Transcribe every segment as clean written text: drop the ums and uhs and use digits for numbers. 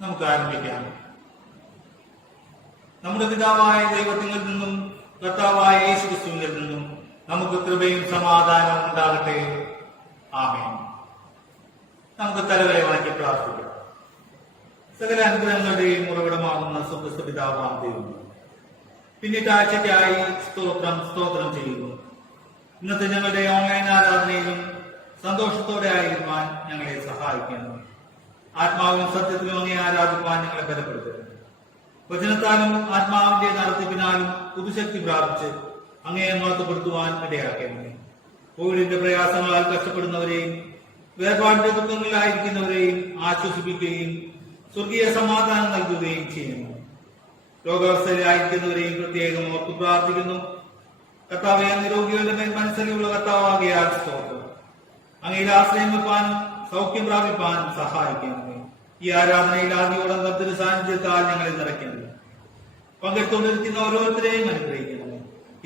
നമുക്ക് ആരംഭിക്കാം. നമ്മുടെ പിതാവായ ദൈവത്തിൽ നിന്നും കർത്താവായ യേശുക്രിസ്തുവിൽ നിന്നും നമുക്ക് കൃപയും സമാധാനവും ഉണ്ടാകട്ടെ. ആമേൻ. നമുക്ക് തലകളെ വാങ്ങി പ്രാർത്ഥിക്കാം. സകല അനുഗ്രഹങ്ങളുടെയും ഉറവിടമാകുന്ന സുഖസ്ഥ പിതാവാം ദൈവം, പിന്നീട് ആഴ്ചയ്ക്കായി സ്തോത്രം ചെയ്യുന്നു. ഇന്നത്തെ ഞങ്ങളുടെ ഓൺലൈൻ ആരാധനയിലും സന്തോഷത്തോടെ ആയിരിക്കാൻ ഞങ്ങളെ സഹായിക്കുന്നു. ആത്മാവിനും സത്യത്തിലും അങ്ങേ ആരാധിക്കാൻ ഞങ്ങളെ ബലപ്പെടുത്തരുത്. വചനത്താലും ആത്മാവിന്റെ നടത്തിപ്പിനാലും പുതുശക്തി പ്രാപിച്ച് അങ്ങയെ മഹത്വപ്പെടുത്തുവാൻ ഇടയാക്കേണ്ടത്. കോവിഡിന്റെ പ്രയാസങ്ങളാൽ കഷ്ടപ്പെടുന്നവരെയും വേർപാടിന്റെ ദുഃഖങ്ങളിലായിരിക്കുന്നവരെയും ആശ്വസിപ്പിക്കുകയും സ്വർഗീയ സമാധാനം നൽകുകയും ചെയ്യുന്നു. രോഗാവസ്ഥയിലായിരിക്കുന്നവരെയും പ്രത്യേകം ഓർത്തു പ്രാർത്ഥിക്കുന്നു. കർത്താവെ, നിരോഗികളുടെ മേൽ മനസ്സലിയുള്ള കർത്താവാകിയാൽ സ്തോത്രം. അങ്ങയിൽ ആശ്രയം വെപ്പാനും സൗഖ്യം പ്രാപിപ്പാനും സഹായിക്കുന്നത്. ഈ ആരാധനയിൽ ആദ്യോളം കർത്തൃ സാന്നിധ്യത്താൽ ഞങ്ങളെ നിറയ്ക്കുന്നത്. പങ്കെടുത്തുകൊണ്ടിരിക്കുന്ന ഓരോരുത്തരെയും അനുഗ്രഹിക്കുന്നത്.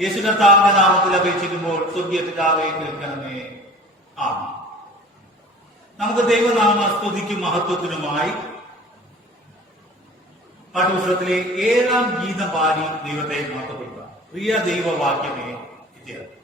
യേശു കർത്താവിന്റെ നാമത്തിൽ അപേക്ഷിക്കുമ്പോൾ സ്വർഗീയ പിതാവേ കേൾക്കണമേ. ആമേൻ. നമുക്ക് ദൈവനാമ സ്തുതിക്കും മഹത്വത്തിനുമായി പാഠപുസ്തകത്തിലെ 7-ാം ഗീതം പാടി ദൈവത്തെ മഹത്വപ്പെടുത്താം. പ്രിയ ദൈവവാക്യമേ വിദ്യാർത്ഥി.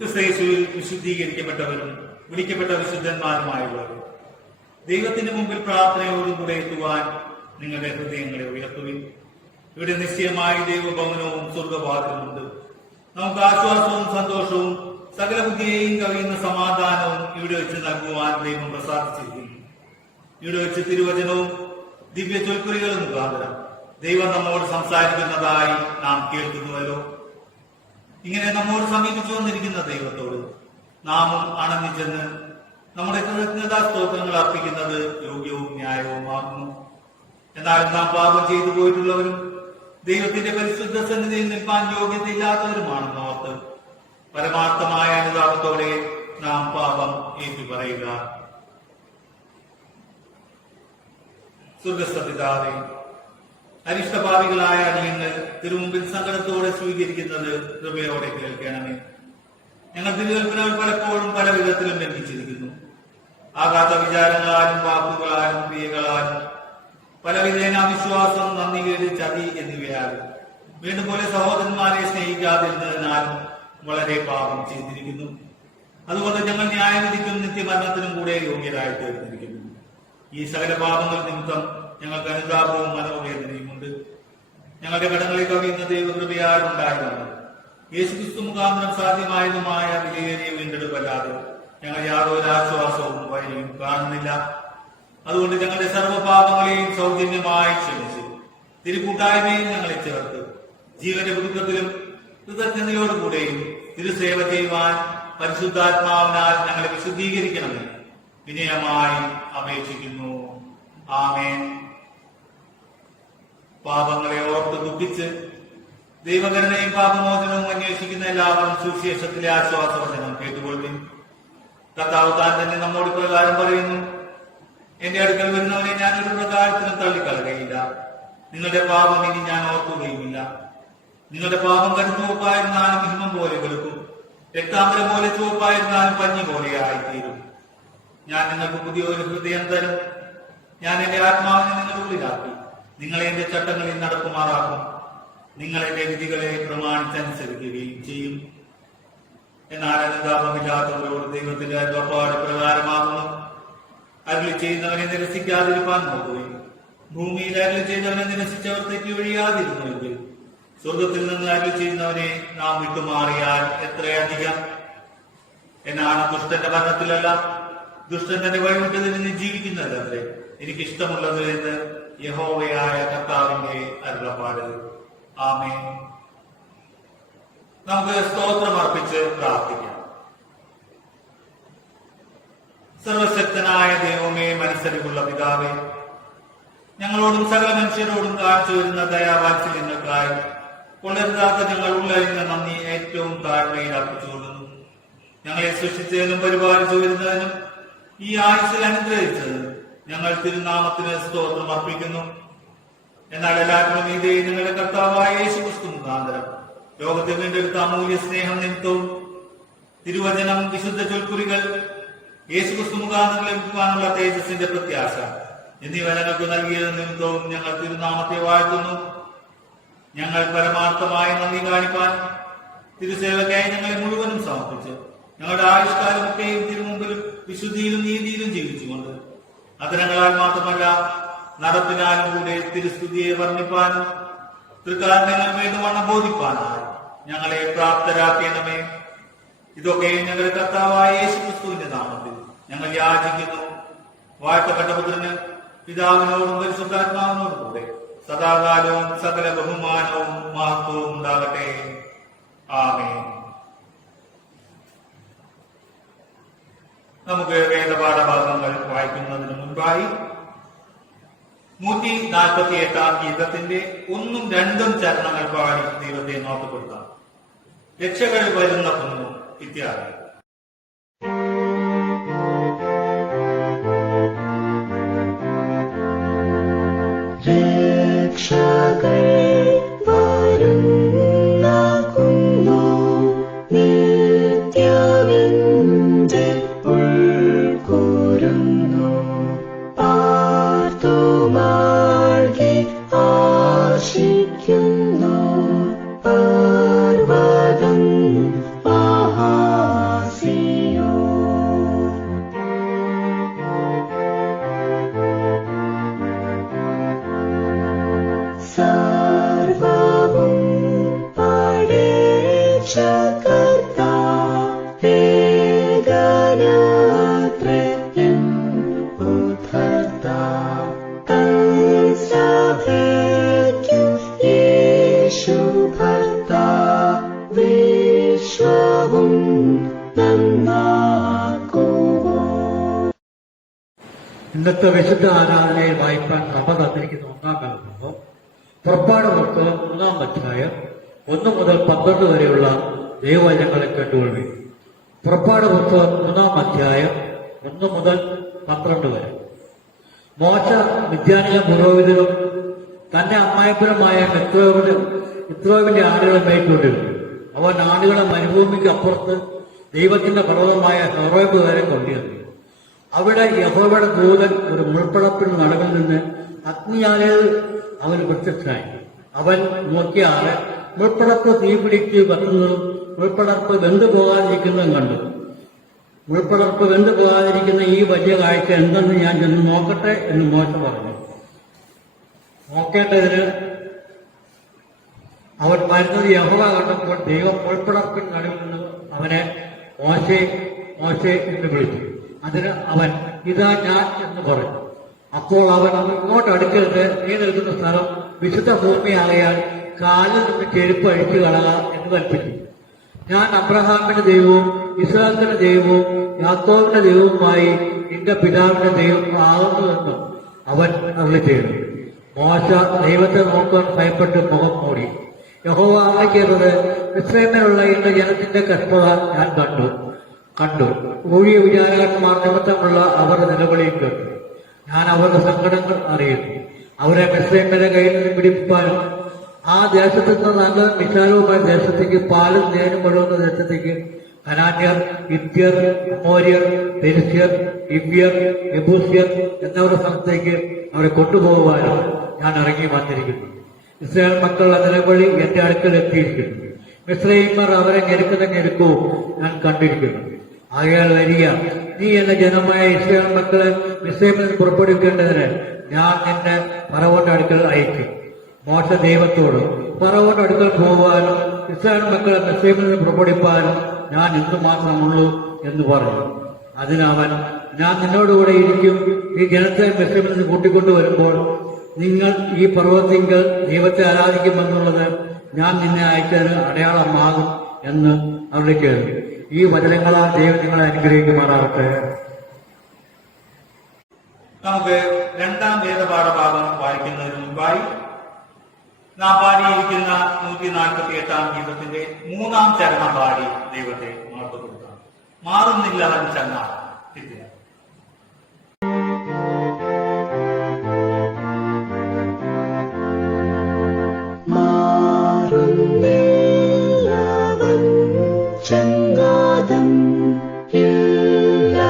ക്രിസ്തുയേശുവിൽ വിശുദ്ധീകരിക്കപ്പെട്ടവരും വിളിക്കപ്പെട്ട വിശുദ്ധന്മാരുമായുള്ളവരും ദൈവത്തിന് മുമ്പിൽ പ്രാർത്ഥനയോടുകൂടെ എത്തുവാൻ നിങ്ങളുടെ ഹൃദയങ്ങളെ ഉയർത്തുവിൻ. ഇവിടെ നിശ്ചയമായി ദൈവഭവനവും സ്വർഗവാതിലുമുണ്ട്. നമുക്ക് ആശ്വാസവും സന്തോഷവും സകല ബുദ്ധിയെയും കവിയുന്ന സമാധാനവും ഇവിടെ വെച്ച് നൽകുവാൻ ദൈവം പ്രസാദിച്ചിരിക്കുന്നു. ഇവിടെ വെച്ച് തിരുവചനവും ദിവ്യ ചൊൽക്കുറികളും മുഖാന്തരം ദൈവം നമ്മോട് സംസാരിക്കുന്നതായി നാം കേൾക്കുന്നുവല്ലോ. ഇങ്ങനെ നമ്മോട് സമീപിച്ചു വന്നിരിക്കുന്ന ദൈവത്തോട് നാമും അണഞ്ഞു ചെന്ന് നമ്മുടെ കൃതജ്ഞതാ സ്തോത്രങ്ങൾ അർപ്പിക്കുന്നത് യോഗ്യവും ന്യായവുമാകുന്നു. എന്നാലും നാം പാപം ചെയ്തു പോയിട്ടുള്ളവരും ദൈവത്തിന്റെ പരിശുദ്ധ സന്നിധിയിൽ നിൽപ്പാൻ യോഗ്യതയില്ലാത്തവരുമാണെന്ന് ഓർത്ത് പരമാർത്ഥമായ അനുതാപത്തോടെ നാം പാപം ഏറ്റുപറയുക. സ്വർഗ്ഗസ്ഥ പിതാവേ, അരിഷ്ടഭാവികളായ അടിയങ്ങൾ തിരുമുമ്പിൽ സങ്കടത്തോടെ സ്വീകരിക്കുന്നത് കൃപയോടെ കേൾക്കണമേ. ഞങ്ങൾ തിരുകൽപ്പനകൾ പലപ്പോഴും പല വിധത്തിലും ലംഘിച്ചിരിക്കുന്നു. ആഘാത വിചാരങ്ങളാലും വാക്കുകളാലും ക്രിയകളാലും പലവിധേന അവിശ്വാസം, നന്ദികേട്, ചതി എന്നിവയാലും വീണ്ടും പോലെ സഹോദരന്മാരെ സ്നേഹിക്കാതിരുന്നതിനാലും വളരെ പാപം ചെയ്തിരിക്കുന്നു. അതുകൊണ്ട് ഞങ്ങൾ ന്യായവിധിക്കും നിത്യമരണത്തിനും കൂടെ യോഗ്യരായി തീർന്നിരിക്കുന്നു. ഈ സകല പാപങ്ങൾ നിമിത്തം ഞങ്ങൾക്ക് അനുതാപവും മനോവേദനയുമുണ്ട്. ഞങ്ങളുടെ കടങ്ങളെ കവിയുന്ന ദൈവകൃപയാലുണ്ടായതാണ്. യേശുക്രിസ്തു മുഖാന്തരം സാധ്യമായതുമായ വിലയേറിയ വീണ്ടെടുപ്പല്ലാതെ ഞങ്ങൾ യാതൊരു ആശ്വാസവും വഴിയും കാണുന്നില്ല. അതുകൊണ്ട് ഞങ്ങളുടെ സർവ്വപാപങ്ങളെയും സൗജന്യമായി ക്ഷമിച്ച് തിരുക്കൂട്ടായ്മയിൽ ഞങ്ങളെ ചേർത്ത് ജീവന്റെ പുതുക്കത്തിലും കൃതജ്ഞതയോടുകൂടെയും തിരുസേവ ചെയ്യുവാൻ പരിശുദ്ധാത്മാവിനാൽ ഞങ്ങളെ വിശുദ്ധീകരിക്കണമെന്ന് വിനയമായി അപേക്ഷിക്കുന്നു. ആമേൻ. പാപങ്ങളെ ഓർത്ത് ദുഃഖിച്ച് ദൈവകരുണയും പാപമോചനവും അന്വേഷിക്കുന്ന എല്ലാവരും സുവിശേഷത്തിലെ ആശ്വാസവചനം കേട്ടുകൊള്ളുവിൻ. കർത്താവ് താൻ തന്നെ നമ്മോട് പ്രകാരം പറയുന്നു, എന്റെ അടുക്കൽ വരുന്നവനെ ഞാൻ ഒരു പ്രകാരത്തിനും തള്ളിക്കളകയില്ല. നിങ്ങളുടെ പാപം ഇനി ഞാൻ ഓർക്കുകയുമില്ല. നിങ്ങളുടെ പാപം കടുച്ചുവപ്പായിരുന്നാലും ഹിമം പോലെ വെളുക്കും, രക്താന്തരം പോലെ ചുവപ്പായിരുന്നാലും പഞ്ഞി പോലെ ആയിത്തീരും. ഞാൻ നിങ്ങൾക്ക് പുതിയൊരു ഹൃദയം തരും, ഞാൻ എന്റെ ആത്മാവിനെ നിങ്ങളുടെ ഉള്ളിലാക്കി നിങ്ങളെ എന്റെ ചട്ടങ്ങളിൽ നടക്കുമാറാക്കും. നിങ്ങൾ എന്റെ വിധികളെ പ്രമാണിച്ചനുസരിക്കുകയും ചെയ്യും. എന്നാൽ അനുതാപമില്ലാത്തവരോട് ദൈവത്തിന്റെ അരുളപ്പാട് പ്രകാരമാകുന്നു. അരുളി ചെയ്യുന്നവനെ നിരസിക്കാതിരിക്കാൻ നോക്കുകയും ഭൂമിയിൽ അരുളി ചെയ്തവനെ നിരസിച്ചവർ തെറ്റി ഒഴിയാതിരുന്നുവെങ്കിൽ സ്വർഗത്തിൽ നിന്ന് അരുളി ചെയ്യുന്നവനെ നാം വിട്ടുമാറിയാൽ എത്രയധികം. എന്നാണ് ദുഷ്ടന്റെ ഭരണത്തിലല്ല, ദുഷ്ടൻ തന്റെ വഴിവിട്ടതിൽ നിന്ന് ജീവിക്കുന്നതല്ലേ എനിക്കിഷ്ടമുള്ളത് എന്ന് യഹോവയായ കർത്താവിന്റെ അരുളപ്പാട്. ആമേൻ. നമുക്ക് സ്തോത്രം അർപ്പിച്ച് പ്രാർത്ഥിക്കാം. സർവശക്തനായ ദൈവമേ, മനസ്സരിവുള്ള പിതാവേ, ഞങ്ങളോടും സകല മനുഷ്യരോടും കാണിച്ചു വരുന്ന ദയാവാത്സല്യങ്ങൾക്കായി കൊള്ളരുതാത്ത ഞങ്ങൾ ഉള്ളറിഞ്ഞ നന്ദി ഏറ്റവും താഴ്മയിൽ അർപ്പിച്ചുകൊള്ളുന്നു. ഞങ്ങളെ സൃഷ്ടിച്ചതിനും പരിപാലിച്ചു വരുന്നതിനും ഈ ആയുസ്സിൽ അനുഗ്രഹിച്ചത് ഞങ്ങൾ തിരുനാമത്തിന് സ്തോത്രം അർപ്പിക്കുന്നു. എന്നാൽ എല്ലാത്തിനും ഇതേ നിങ്ങളുടെ കർത്താവായ യേശുക്രിസ്തു മുഖാന്തരം ലോകത്തെ വീണ്ടെടുത്ത അമൂല്യ സ്നേഹം നിമിത്തവും തിരുവചനം, വിശുദ്ധ ചൊൽക്കുറികൾ, യേശുക്രിസ്തു മുഖാന്തരം ലഭിക്കുവാനുള്ള തേജസ്സിന്റെ പ്രത്യാശ എന്നിവ ഞങ്ങൾക്ക് നൽകിയത് നിമിത്തവും ഞങ്ങൾ തിരുനാമത്തെ വാഴ്ത്തുന്നു. ഞങ്ങൾ പരമാർത്ഥമായി നന്ദി കാണിപ്പാൻ തിരുസേവക്കായി ഞങ്ങളെ മുഴുവനും സമർപ്പിച്ച് ഞങ്ങളുടെ ആയുഷ്കാലമൊക്കെയും തിരുമുമ്പിലും വിശുദ്ധിയിലും നീതിയിലും ജീവിച്ചുകൊണ്ട് അതരങ്ങളാൽ മാത്രമല്ല നടപ്പിനാലും കൂടെ തിരുസ്തുതിയെ വർണ്ണിപ്പാനും തൃക്കാരണങ്ങൾ വേണ്ടുവണ്ണം ബോധിപ്പാനായി ഞങ്ങളെ പ്രാപ്തരാക്കണമേ. ഇതൊക്കെ ഞങ്ങളുടെ കർത്താവായ യേശുക്രിസ്തുവിന്റെ നാമത്തിൽ ഞങ്ങൾ യാചിക്കുന്നു. വാഴ്ത്തപ്പെട്ട പുത്രന് പിതാവിനോടും പരിശുദ്ധാത്മാവിനോടും കൂടെ സദാകാലവും സകല ബഹുമാനവും മഹത്വവും ഉണ്ടാകട്ടെ. ആമേൻ. നമുക്ക് വേദപാഠഭാഗങ്ങൾ വായിക്കുന്നതിന് മുൻപായി 148 ഗീതത്തിന്റെ 1ഉം 2ഉം ചരണങ്ങൾ പാടി ദൈവത്തെ നോക്കപ്പെടുത്താം. രക്ഷകൾ വരുന്ന കുന്നു ഇത്യാദി. ഇന്നത്തെ വിശുദ്ധ ആരാധനയിൽ വായിപ്പാൻ സഭ തന്നിരിക്കുന്ന 1-ാം ഭാഗം പുറപ്പാട് പുസ്തകം 3-ാം അധ്യായം 1 മുതൽ 12 വരെയുള്ള ദൈവവചനങ്ങളെ കേട്ടുകൊള്ളുകയും. പുറപ്പാട് പുസ്തകം 3-ാം അധ്യായം 1 മുതൽ 12 വരെ. മോശ മിദ്യാനിലെ പുരോഹിതനും തന്റെ അമ്മായപ്പുരമായ ഇത്രോവിന്റെ ആടുകളെ മേയ്ക്കൊണ്ടിരുന്നു. അവൻ ആടുകളെ മരുഭൂമിക്ക് അപ്പുറത്ത് ദൈവത്തിന്റെ പർവ്വതമായ ഹോറേബ് വരെ കൊണ്ടുവന്നു. അവിടെ യഹോവയുടെ ദൂതൻ ഒരു മുൾപ്പടപ്പിന് നടുവിൽ നിന്ന് അഗ്നിയാലയിൽ അവന് പ്രത്യക്ഷനായി. അവൻ നോക്കിയാറ് മുൾപ്പടപ്പ് തീപിടിച്ച് കത്തുന്നതും മുൾപ്പടപ്പ് വെന്തു പോകാതിരിക്കുന്നതും കണ്ടു. മുൾപ്പടപ്പ് വെന്തു പോകാതിരിക്കുന്ന ഈ വലിയ കാഴ്ച എന്തെന്ന് ഞാൻ ചെന്ന് നോക്കട്ടെ എന്ന് മോശ പറഞ്ഞു. നോക്കേണ്ടതിന് അവൻ വരുന്നത് യഹോവ കണ്ടപ്പോൾ ദൈവം മുൾപ്പടപ്പിന് നടുവിൽ നിന്ന് അവനെ മോശെ മോശെ എന്ന് വിളിച്ചു. അതിന് അവൻ ഇതാ ഞാൻ എന്ന് പറഞ്ഞു. അപ്പോൾ അവൻ ഇങ്ങോട്ട് അടുക്കരുത്, നീ നിൽക്കുന്ന സ്ഥലം വിശുദ്ധ ഭൂമിയാകയാൽ കാലിൽ നിന്ന് ചെരുപ്പ് അഴിച്ചു കളക എന്ന് കൽപ്പിച്ചു. ഞാൻ അബ്രഹാമിന്റെ ദൈവവും ഇസ്രായേലിന്റെ ദൈവവും യാക്കോബിന്റെ ദൈവവുമായി നിന്റെ പിതാവിന്റെ ദൈവം ആകുന്നുവെന്നും അവൻ അരുളി ചെയ്തു. മോശ ദൈവത്തെ നോക്കാൻ ഭയപ്പെട്ട് മുഖം മൂടി. യഹോവ അരുളി ചെയ്തത്, മിസ്രയീമിലുള്ള എന്റെ ജനത്തിന്റെ കഷ്ടത ഞാൻ കണ്ടു. ഊഴിയ വിചാരകന്മാർ നിമിത്തമുള്ള അവരുടെ നിലവിളിയും കേട്ടു. ഞാൻ അവരുടെ സങ്കടങ്ങൾ അറിയുന്നു. അവരെ മിസ്രയീമിന്റെ കയ്യിൽ നിന്ന് പിടിപ്പാനും ആ ദേശത്ത് നിന്ന് നല്ല വിശാലവുമായ ദേശത്തേക്ക് പാലും തേനും ഒഴുകുന്ന ദേശത്തേക്ക് കനാന്യർ, ഹിത്യർ, അമോര്യർ, പെരിസ്യർ, ഹിവ്യർ, യെബൂസ്യർ എന്നവരുടെ സ്ഥലത്തേക്ക് അവരെ കൊണ്ടുപോകുവാനും ഞാൻ ഇറങ്ങി വന്നിരിക്കുന്നു. ഇസ്രായേൽ മക്കളുടെ നിലവിളി എന്റെ അടുക്കൽ എത്തിയിരിക്കുന്നു. മിസ്രയീമർ അവരെ ഞെരുക്കവും ഞാൻ കണ്ടിരിക്കുന്നു. ആകയാൽ വരിക, നീ എന്റെ ജനമായ ഇസ്രായേൽ മക്കളെ മിസ്രയീമിൽ നിന്ന് പുറപ്പെടുവിക്കേണ്ടതിന് ഞാൻ നിന്നെ ഫറവോന്റെ അടുക്കൽ അയക്കും. മോശ ദൈവത്തോട്, ഫറവോന്റെ അടുക്കൽ പോകുവാനും ഇസ്രായേൽ മക്കളെ മിസ്രയീമിൽ നിന്ന് പുറപ്പെടുവിപ്പാനും ഞാൻ ഇന്ന് മാത്രമുള്ളൂ എന്ന് പറഞ്ഞു. അതിനവൻ, ഞാൻ നിന്നോടുകൂടെ ഇരിക്കും. ഈ ജനത്തെ മിസ്രയീമിൽ നിന്ന് കൂട്ടിക്കൊണ്ടുവരുമ്പോൾ നിങ്ങൾ ഈ പർവ്വതത്തിങ്കൽ ദൈവത്തെ ആരാധിക്കുമെന്നുള്ളത് ഞാൻ നിന്നെ അയച്ചതിന് അടയാളമാകും എന്ന് അവരുടെ കേൾവി. ഈ വചനങ്ങളാൽ ദൈവം നിങ്ങളെ അനുഗ്രഹിക്കുമാറാവട്ടെ. നമുക്ക് രണ്ടാം വേദപാഠഭാഗം വായിക്കുന്നതിന് മുമ്പായി നാം പാടിയിരിക്കുന്ന 148 ഗീതത്തിന്റെ 3-ാം ചരണം പാടി ദൈവത്തെ മഹത്വപ്പെടുത്താം. മാറുന്നില്ല അവൻ ചങ്ങാ. ചങ്ങാതം ഇല്ലദാനം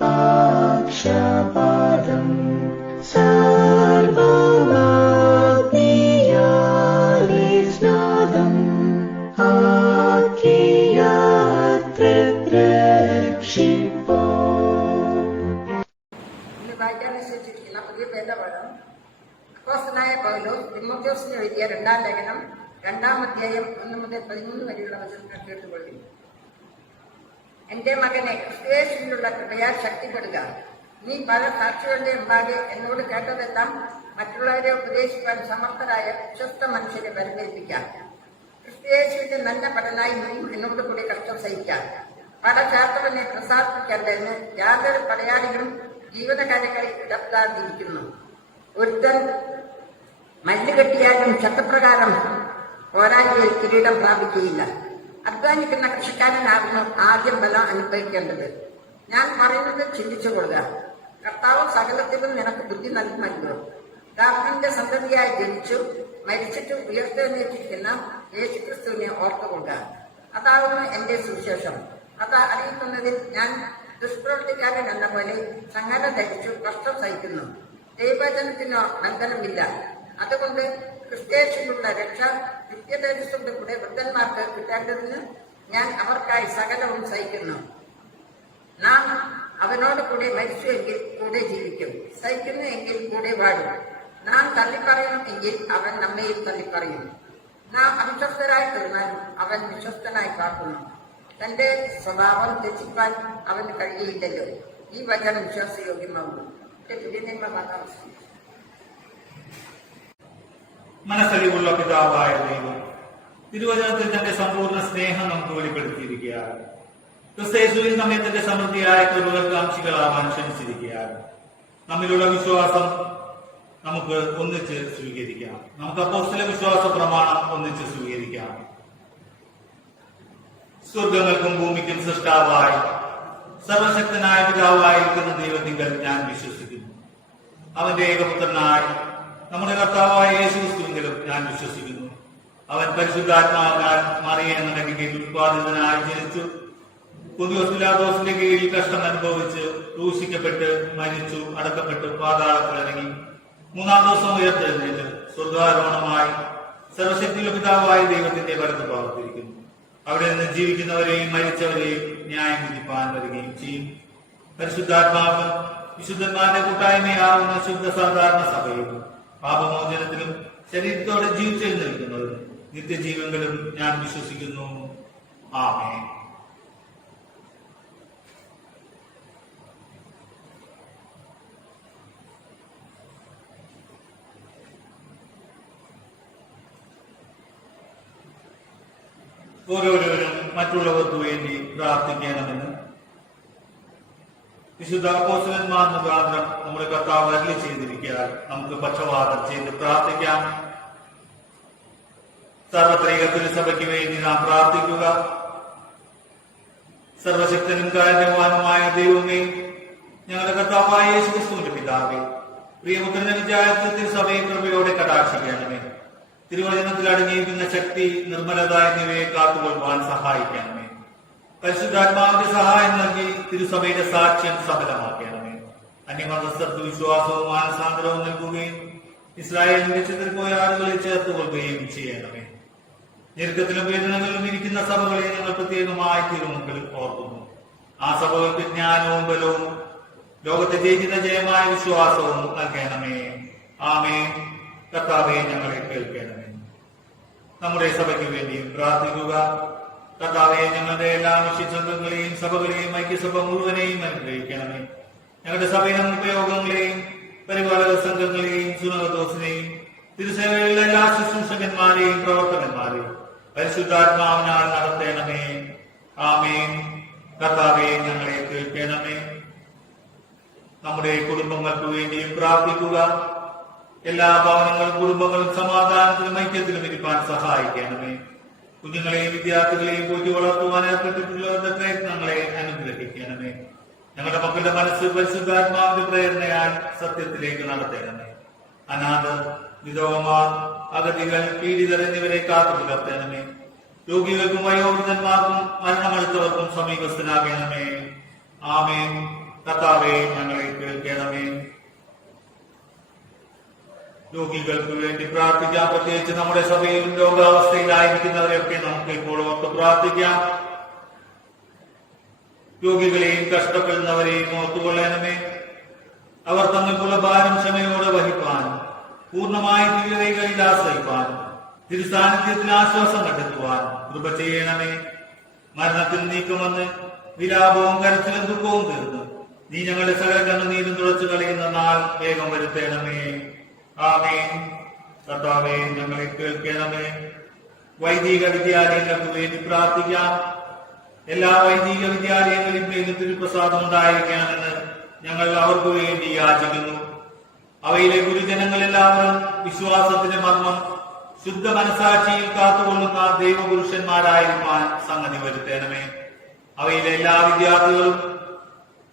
പക്ഷപാതം സർവവാഗ്നിയാലെ സ്നാതം ആക്കിയാത്രരക്ഷിപ്പോ. ഇന്ന് വായിക്കാൻ നിശ്ചയിച്ചിരിക്കുന്ന പുതിയ വേദപാഠം അപ്പോസ്തലനായ പൗലോസ് തിമോഥെയോസിന് എഴുതിയ 2-ാം ലേഖനം 2-ാം അധ്യായം 1 മുതൽ 13 വരെയുള്ള വചനങ്ങൾ കേട്ടുകൊള്ളു. എന്റെ മകനെ, ക്രിസ്തുയേശുവിലുള്ള കൃപയാൽ ശക്തിപ്പെടുക. നീ പല സാക്ഷികളുടെ മുമ്പാകെ എന്നോട് കേട്ടതെല്ലാം മറ്റുള്ളവരെ ഉപദേശിക്കാൻ സമർത്ഥരായ വിശ്വസ്ത മനുഷ്യരെ വരവേൽപ്പിക്കാം. ക്രിസ്തുയേശുവിന്റെ നല്ല പടനായി നീയും എന്നോട് കൂടി കഷ്ടം സഹിക്കാം. പട ചേർത്തവനെ പ്രസാദിപ്പിക്കേണ്ടതിന് യാതൊരു പടയാളികളും ജീവിതകാര്യങ്ങളിൽ ഇടപെടാതിരിക്കുന്നു. ഒരുത്തൻ മല്ല് കെട്ടിയാലും ചട്ടപ്രകാരം പോരാളിയിൽ കിരീടം പ്രാപിക്കുകയില്ല. അധ്വാനിക്കുന്ന കൃഷിക്കാരനാകുന്നു ആദ്യം ബലം അനുഭവിക്കേണ്ടത്. ഞാൻ പറയുന്നത് ചിന്തിച്ചുകൊള്ളുക. കർത്താവ് സകലത്തിലും നിനക്ക് ബുദ്ധി നൽകുമല്ലോ. ദാവീദിന്റെ സന്തതിയായി ജനിച്ചു മരിച്ചിട്ട് ഉയർത്തെഴുന്നേറ്റിരിക്കുന്ന യേശുക്രിസ്തുവിനെ ഓർത്തുകൊള്ളുക. അതാവുന്നു എന്റെ സുവിശേഷം. അത് അറിയിക്കുന്നതിൽ ഞാൻ ദുഷ്പ്രവൃത്തിക്കാരൻ എന്ന പോലെ ചങ്ങല ധരിച്ചു കഷ്ടം സഹിക്കുന്നു. ദൈവജനത്തിനോ ബന്ധനമില്ല. അതുകൊണ്ട് ക്രിസ്ത്യേശുവിനുള്ള രക്ഷ നിത്യതേജസ്സുടെ കൂടെ വൃദ്ധന്മാർക്ക് കിട്ടേണ്ടതിന് ഞാൻ അവർക്കായി സകലവും സഹിക്കുന്നു. നാം അവനോട് കൂടെ മരിച്ചുവെങ്കിൽ കൂടെ ജീവിക്കും, സഹിക്കുന്നു എങ്കിൽ കൂടെ വാഴും. നാം തള്ളിപ്പറയും എങ്കിൽ അവൻ നമ്മയും തള്ളിപ്പറയും. നാം അവിശ്വസ്തരായി തീർന്നാലും അവൻ വിശ്വസ്തനായി കാക്കുന്നു. തന്റെ സ്വഭാവം തെറ്റിപ്പാൻ അവന് കഴിയില്ലല്ലോ. ഈ വചനം വിശ്വാസയോഗ്യമാകുന്നു. മനസ്സലിവുള്ള പിതാവായ ദൈവം തിരുവചനത്തിൽ തന്റെ സമ്പൂർണ്ണ സ്നേഹം നമുക്ക് വെളിപ്പെടുത്തിയിരിക്കുകയാണ്. ക്രിസ്തയേശുവിൽ നമ്മെ തന്റെ സമൃദ്ധിയായ കൃപകൾക്കാംക്ഷികളാവാൻ ക്ഷണിച്ചിരിക്കുകയാണ്. നമ്മിലുള്ള വിശ്വാസം നമുക്ക് ഒന്നിച്ച് സ്വീകരിക്കാം. നമുക്ക് അപ്പോസ്തല വിശ്വാസ പ്രമാണം ഒന്നിച്ച് സ്വീകരിക്കാം. സ്വർഗങ്ങൾക്കും ഭൂമിക്കും സൃഷ്ടാവായി സർവശക്തനായ പിതാവായിരിക്കുന്ന ദൈവത്തിങ്കൽ ഞാൻ വിശ്വസിക്കുന്നു. അവന്റെ ഏകപുത്രനായി നമ്മുടെ കർത്താവായ യേശുക്രിസ്തുവിലും ഞാൻ വിശ്വസിക്കുന്നു. അവൻ പരിശുദ്ധാത്മാവിനാൽ മറിയ എന്ന കന്യകയിൽ ഉത്പാദിതനായി ജനിച്ചു. പൊന്തിയോസ് പിലാത്തോസിന്റെ കീഴിൽ കഷ്ടം അനുഭവിച്ച് ക്രൂശിക്കപ്പെട്ട് മരിച്ചു, അടക്കപ്പെട്ട് പാതാളത്തിലിറങ്ങി, 3-ാം ദിവസം ഉയർത്തെഴുന്നേറ്റ് സ്വർഗാരോഹണമായി സർവശക്തിയുള്ള പിതാവായ ദൈവത്തിന്റെ വലത്ത് പാർത്തിരിക്കുന്നു. അവിടെ നിന്ന് ജീവിക്കുന്നവരെയും മരിച്ചവരെയും ന്യായം വിധിപ്പാൻ വരികയും ചെയ്യും. പരിശുദ്ധാത്മാവ് വിശുദ്ധന്മാരുടെ കൂട്ടായ്മയാവുന്ന ശുദ്ധ സാധാരണ സഭയും പാപമോചനത്തിലും ശരീരത്തോടെ ജീവിച്ചെഴുന്നേൽക്കുന്നതും നിത്യജീവങ്ങളും ഞാൻ വിശ്വസിക്കുന്നു. ആമേൻ. ഓരോരുവരും മറ്റുള്ളവർക്ക് വേണ്ടി പ്രാർത്ഥിക്കണമെന്ന് വിശുദ്ധ അപ്പോസ്തലന്മാർ മുഖാന്തരം നമ്മുടെ കർത്താവ് അരുളി ചെയ്തിരിക്കാൻ നമുക്ക് പക്ഷപാതം ചെയ്ത് പ്രാർത്ഥിക്കാം. സർവത്രിക തിരുസഭയ്ക്ക് വേണ്ടി നാം പ്രാർത്ഥിക്കുക. സർവശക്തനും കാരണവാനുമായ ദൈവമേ, ഞങ്ങളുടെ കർത്താവായ യേശുക്രിസ്തുവിന്റെ പിതാവേ, പ്രിയപുത്രന്റെ വിചാരത്തിൽ സഭയെ കൃപയോടെ കടാക്ഷിക്കണമേ. തിരുവചനത്തിൽ അടങ്ങിയിരിക്കുന്ന ശക്തി, നിർമ്മലത എന്നിവയെ കാത്തുകൊള്ളുവാൻ സഹായിക്കണമേ. പരിശുദ്ധാത്മാവിന്റെ സഹായം നൽകി തിരുസഭയുടെ സാക്ഷ്യം സഫലമാക്കണമേ. അന്യമതസ്ഥർക്ക് വിശ്വാസവും മാനസാന്തരവും നൽകുകയും ഇസ്രായേലിന്റെ ചിതറിപ്പോയ ആളുകളെ ചേർത്തുകൊള്ളുകയും ചെയ്യണമേ. ഞെരുക്കത്തിലും വേദനകളിലും ഇരിക്കുന്ന സഭകളെ ഞങ്ങൾ പ്രത്യേകമായി തിരുമുമ്പിൽ ഓർക്കുന്നു. ആ സഭകൾക്ക് ജ്ഞാനവും ബലവും ലോകത്തെ ജയിക്കുന്ന ജയമായ വിശ്വാസവും നൽകണമേ. ആമേൻ. കർത്താവെ, ഞങ്ങളെ കേൾക്കണമേ. നമ്മുടെ സഭയ്ക്ക് വേണ്ടിയും പ്രാർത്ഥിക്കുക. കർത്താവെ, ഞങ്ങളുടെ എല്ലാ വിശുദ്ധങ്ങളെയും സഭകളെയും ഐക്യസഭ മുഴുവനെയും അനുഗ്രഹിക്കണമേ. ഞങ്ങളുടെ സഭയിലെ ഉപയോഗങ്ങളെയും പരിപാലക സംഘങ്ങളെയും സുനകദോസിനെയും തിരുസേവയിലെ എല്ലാ ശുശ്രൂഷകന്മാരെയും പ്രവർത്തകന്മാരെയും പരിശുദ്ധാത്മാവിനാൽ നടത്തണമേ. ആമേൻ. കർത്താവെ, ഞങ്ങളെ കേൾക്കണമേ. നമ്മുടെ കുടുംബങ്ങൾക്ക് വേണ്ടിയും പ്രാർത്ഥിക്കുക. എല്ലാ ഭവനങ്ങളും കുടുംബങ്ങളും സമാധാനത്തിലും ഐക്യത്തിലും ഇരിക്കാൻ സഹായിക്കണമേ. കുഞ്ഞുങ്ങളെയും വിദ്യാർത്ഥികളെയും പോറ്റി വളർത്തുവാൻ ഏർപ്പെട്ടിട്ടുള്ളവരുടെ പ്രയത്നങ്ങളെ അനുഗ്രഹിക്കണമേ. ഞങ്ങളുടെ മക്കളുടെ മനസ്സ് പരിശുദ്ധാത്മാവിന്റെ പ്രേരണയാൽ സത്യത്തിലേക്ക് നടത്തണമേ. അനാഥർ, വിധവമാർ, അഗതികൾ, പീഡിതർ എന്നിവരെ കാത്തു പുലർത്തണമേ. രോഗികൾക്കും വയോവൃദ്ധന്മാർക്കും മരണമടുത്തവർക്കും സമീപസ്ഥനാകണമേ. ആമേൻ. കർത്താവെ, ഞങ്ങളെ കേൾക്കണമേ. രോഗികൾക്ക് വേണ്ടി പ്രാർത്ഥിക്കാം. പ്രത്യേകിച്ച് നമ്മുടെ സഭയിലും രോഗാവസ്ഥയിലായിരിക്കുന്നവരെയൊക്കെ നമുക്ക് ഇപ്പോൾ ഓർത്ത് പ്രാർത്ഥിക്കാം. രോഗികളെയും കഷ്ടപ്പെടുന്നവരെയും ഓർത്തുകൊള്ളണമേ. അവർ തങ്ങൾക്കുള്ള ഭാരം ക്ഷമയോടെ വഹിപ്പാൻ, പൂർണ്ണമായി ദിവ്യതകളിൽ ആശ്രയിപ്പാൻ, തിരുസാന്നിധ്യത്തിന് ആശ്വാസം കണ്ടെത്തുവാൻ കൃപ ചെയ്യണമേ. മരണത്തിൽ നീക്കുമെന്ന് വിലാപവും കരച്ചിലും ദുഃഖവും തീർന്ന് നീ ഞങ്ങളുടെ സകല കണ്ണുനീരും തുടച്ചു കളയുന്ന നാൾ വേഗം വരുത്തണമേ. ആമേൻ. കർത്താവേ, ഞങ്ങളെ കേൾക്കണമേ. വൈദിക വിദ്യാലയങ്ങൾക്ക് വേണ്ടി പ്രാർത്ഥിക്കാം. എല്ലാ വൈദിക വിദ്യാലയങ്ങളിൽ മേലും തിരുപ്രസാദം ഉണ്ടായിരിക്കണമെന്ന് ഞങ്ങൾ അവർക്ക് വേണ്ടി യാചിക്കുന്നു. അവയിലെ ഗുരുജനങ്ങൾ എല്ലാവരും വിശ്വാസത്തിന്റെ മർമ്മം ശുദ്ധ മനസാക്ഷിയിൽ കാത്തുകൊള്ളുന്ന ദൈവപുരുഷന്മാരായിരിക്കാൻ സംഗതി വരുത്തണമേ. അവയിലെ എല്ലാ വിദ്യാർത്ഥികളും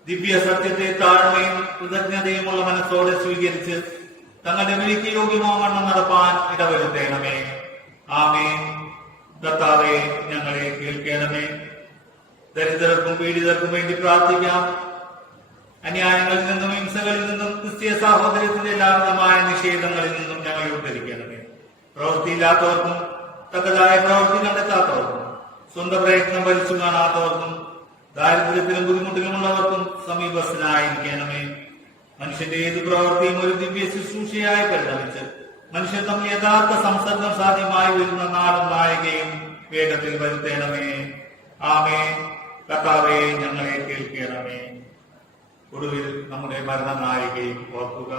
ദിവ്യ സത്യത്തെ താഴ്മയും കൃതജ്ഞതയുമുള്ള മനസ്സോടെ സ്വീകരിച്ച് തങ്ങളുടെ വിളിക്ക് യോഗ്യമാവണ്ണം നടപ്പാൻ ഇടവരുത്തണമേ. ആമേൻ. കർത്താവേ, ഞങ്ങളെ കേൾക്കണമേ. ദരിദ്രർക്കും പീഡിതർക്കും വേണ്ടി പ്രാർത്ഥിക്കാം. അന്യായങ്ങളിൽ നിന്നും ഹിംസകളിൽ നിന്നും ക്രിസ്തീയ സാഹോദര്യത്തിന്റെ എല്ലാവിധമായ നിഷേധങ്ങളിൽ നിന്നും ഞങ്ങളെ ഉദ്ധരിക്കണമേ. പ്രവൃത്തിയില്ലാത്തവർക്കും തക്കതായ പ്രവൃത്തി കണ്ടെത്താത്തവർക്കും സ്വന്തം പ്രയത്നം വലിച്ചു കാണാത്തവർക്കും ദാരിദ്ര്യത്തിലും ബുദ്ധിമുട്ടിലുമുള്ളവർക്കും സമീപസ്ഥനായിരിക്കണമേ. മനുഷ്യന്റെ ഏത് പ്രവൃത്തിയും ഒരു ദിവ്യ ശുശ്രൂഷയായി പരിണമിച്ച് മനുഷ്യർ തമ്മിൽ യഥാർത്ഥ സംസർഗം സാധ്യമായി വരുന്ന നാടും നായികയും വേഗത്തിൽ വരുത്തണമേ. ആമേൻ. കർത്താവേ, ഞങ്ങളെ കേൾക്കണമേ. ഒടുവിൽ നമ്മുടെ മരണനായികയും ഓർക്കുക.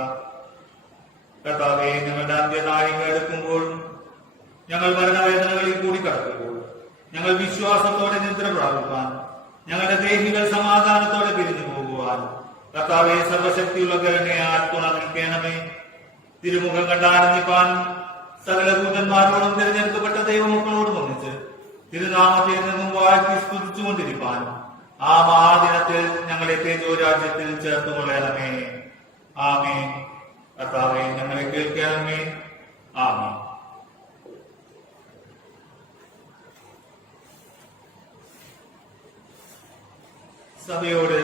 കർത്താവേ, ഞങ്ങളുടെ അന്ത്യനായിക എടുക്കുമ്പോൾ, ഞങ്ങൾ മരണവേദനകളിൽ കൂടി കടക്കുമ്പോൾ ഞങ്ങൾ വിശ്വാസത്തോടെ നിദ്ര പ്രാപിക്കാൻ, ഞങ്ങളുടെ ദേഹികൾ സമാധാനത്തോടെ പിരിഞ്ഞു പോകുവാൻ കർത്താവെ സർവശക്തിയുള്ള കരുണയാൽ തുണ നിൽക്കണമേ. തിരുമുഖം കണ്ടാനന്ദിപ്പാനും സകല ദൂതന്മാരോടും തിരഞ്ഞെടുക്കപ്പെട്ട ദൈവമക്കളോടും ഒന്നിച്ച് തിരുനാമത്തിൽ നിന്നും വാഴ്ത്തി സ്തുതിച്ചുകൊണ്ടിരിപ്പാനും ആ മഹാദിനത്തിൽ ഞങ്ങളെ തേജോ രാജ്യത്തിൽ ചേർത്തുകൊള്ളണമേ. ആമേൻ. കർത്താവെ, ഞങ്ങളെ കേൾക്കണമേ. ആമേൻ. സഭയോട്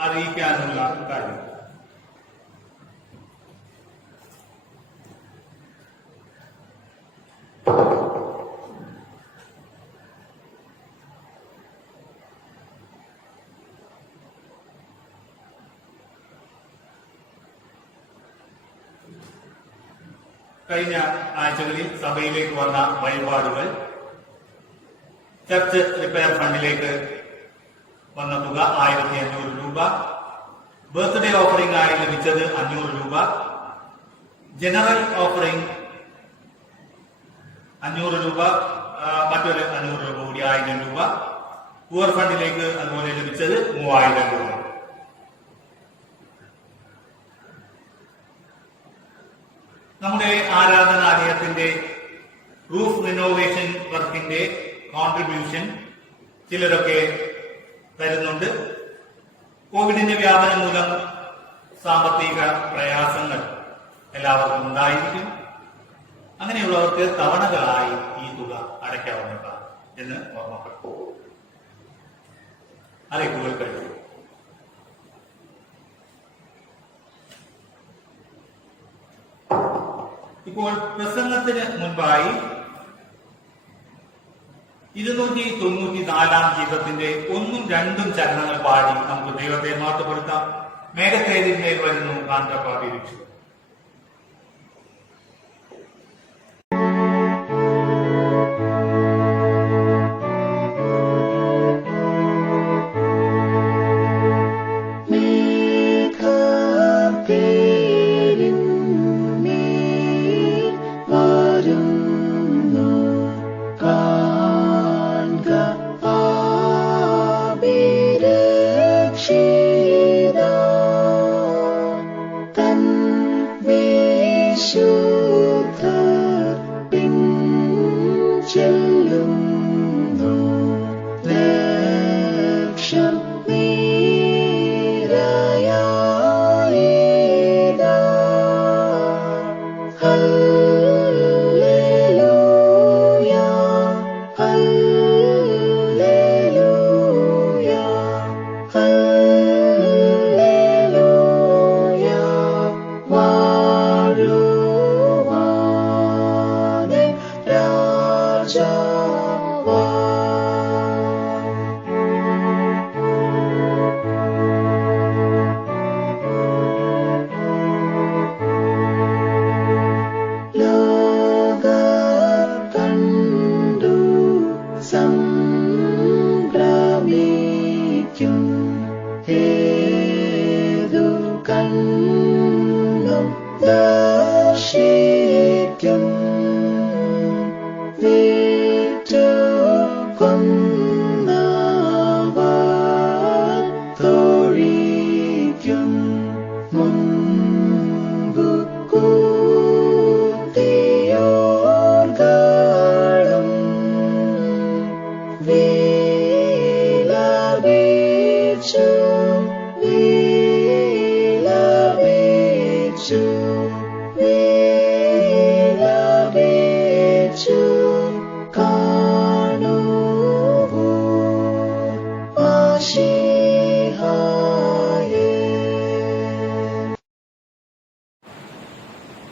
അറിയിക്കാനുള്ള കാര്യം. കഴിഞ്ഞ ആഴ്ചകളിൽ സഭയിലേക്ക് വന്ന വഴിപാടുകൾ ചർച്ച് റിപ്പയർ ഫണ്ടിലേക്ക് വന്ന തുക 1500 രൂപ, ബർത്ത്ഡേ ഓഫറിംഗ് ആയി ലഭിച്ചത് 500 രൂപ, ജനറൽ ഓഫറിംഗ് 500 രൂപ, മറ്റൊരു 500 രൂപ കൂടി 1000 രൂപ, പൂർ ഫണ്ടിലേക്ക് അതുപോലെ ലഭിച്ചത് 3000 രൂപ. നമ്മുടെ ആരാധനാലയത്തിന്റെ റൂഫ് റിനോവേഷൻ വർക്കിന്റെ കോൺട്രിബ്യൂഷൻ ചിലരൊക്കെ തരുന്നുണ്ട്. കോവിഡിന്റെ വ്യാപനം മൂലം സാമ്പത്തിക പ്രയാസങ്ങൾ എല്ലാവർക്കും ഉണ്ടായിരിക്കും. അങ്ങനെയുള്ളവർക്ക് തവണകളായി ഈ തുക അടയ്ക്കാവുന്നതാണ് എന്ന് ഓർമ്മപ്പെടുത്തും. അറിയിപ്പുകൾ കഴിഞ്ഞു. ഇപ്പോൾ പ്രസംഗത്തിന് മുൻപായി 294 ഗീതത്തിന്റെ 1ഉം 2ഉം ചരണങ്ങൾ പാടി നമുക്ക് ദൈവത്തെ മാറ്റപ്പെടുത്താം. മേഘത്തേരിന്മേൽ വരുന്നു കാന്തപാപിരിച്ചു.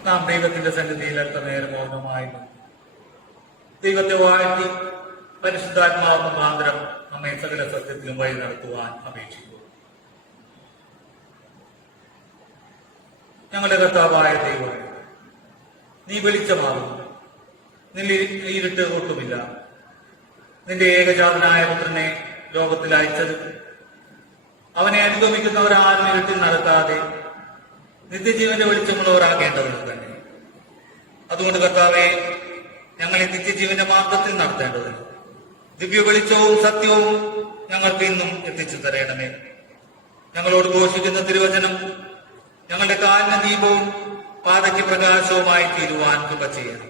നാം ദൈവത്തിന്റെ സന്നിധിയിൽ അല്പനേരം മൗനമായിരുന്നു. ദൈവത്തെ വാഴ്ത്തി പരിശുദ്ധാത്മാവ് മുഖാന്തരം നമ്മെ സകല സത്യത്തിലും വഴി നടത്തുവാൻ അപേക്ഷിക്കുന്നു. ഞങ്ങളുടെ കർത്താവായ ദൈവം, നീ വെളിച്ചമാകുന്നു, നിന്നിൽ ഇരുട്ട് ഒട്ടുമില്ല. നിന്റെ ഏകജാതനായ പുത്രനെ ലോകത്തിൽ അയച്ചത് അവനെ അനുഗമിക്കുന്നവരാരും ഇരുട്ടിൽ നടത്താതെ നിത്യജീവന്റെ വെളിച്ചമുള്ളവരാകേണ്ടവർ തന്നെ. അതുകൊണ്ട് കർത്താവെ, ഞങ്ങളെ നിത്യജീവന്റെ മാർഗത്തിൽ നടത്തേണ്ടതിന് ദിവ്യ വെളിച്ചവും സത്യവും ഞങ്ങൾക്ക് ഇന്നും എത്തിച്ചു തരണമേ. ഞങ്ങളോട് ഘോഷിക്കുന്ന തിരുവചനം ഞങ്ങളുടെ കാലിന് ദീപവും പാതയ്ക്ക് പ്രകാശവുമായി തീരുവാൻ കൃപ ചെയ്യണം.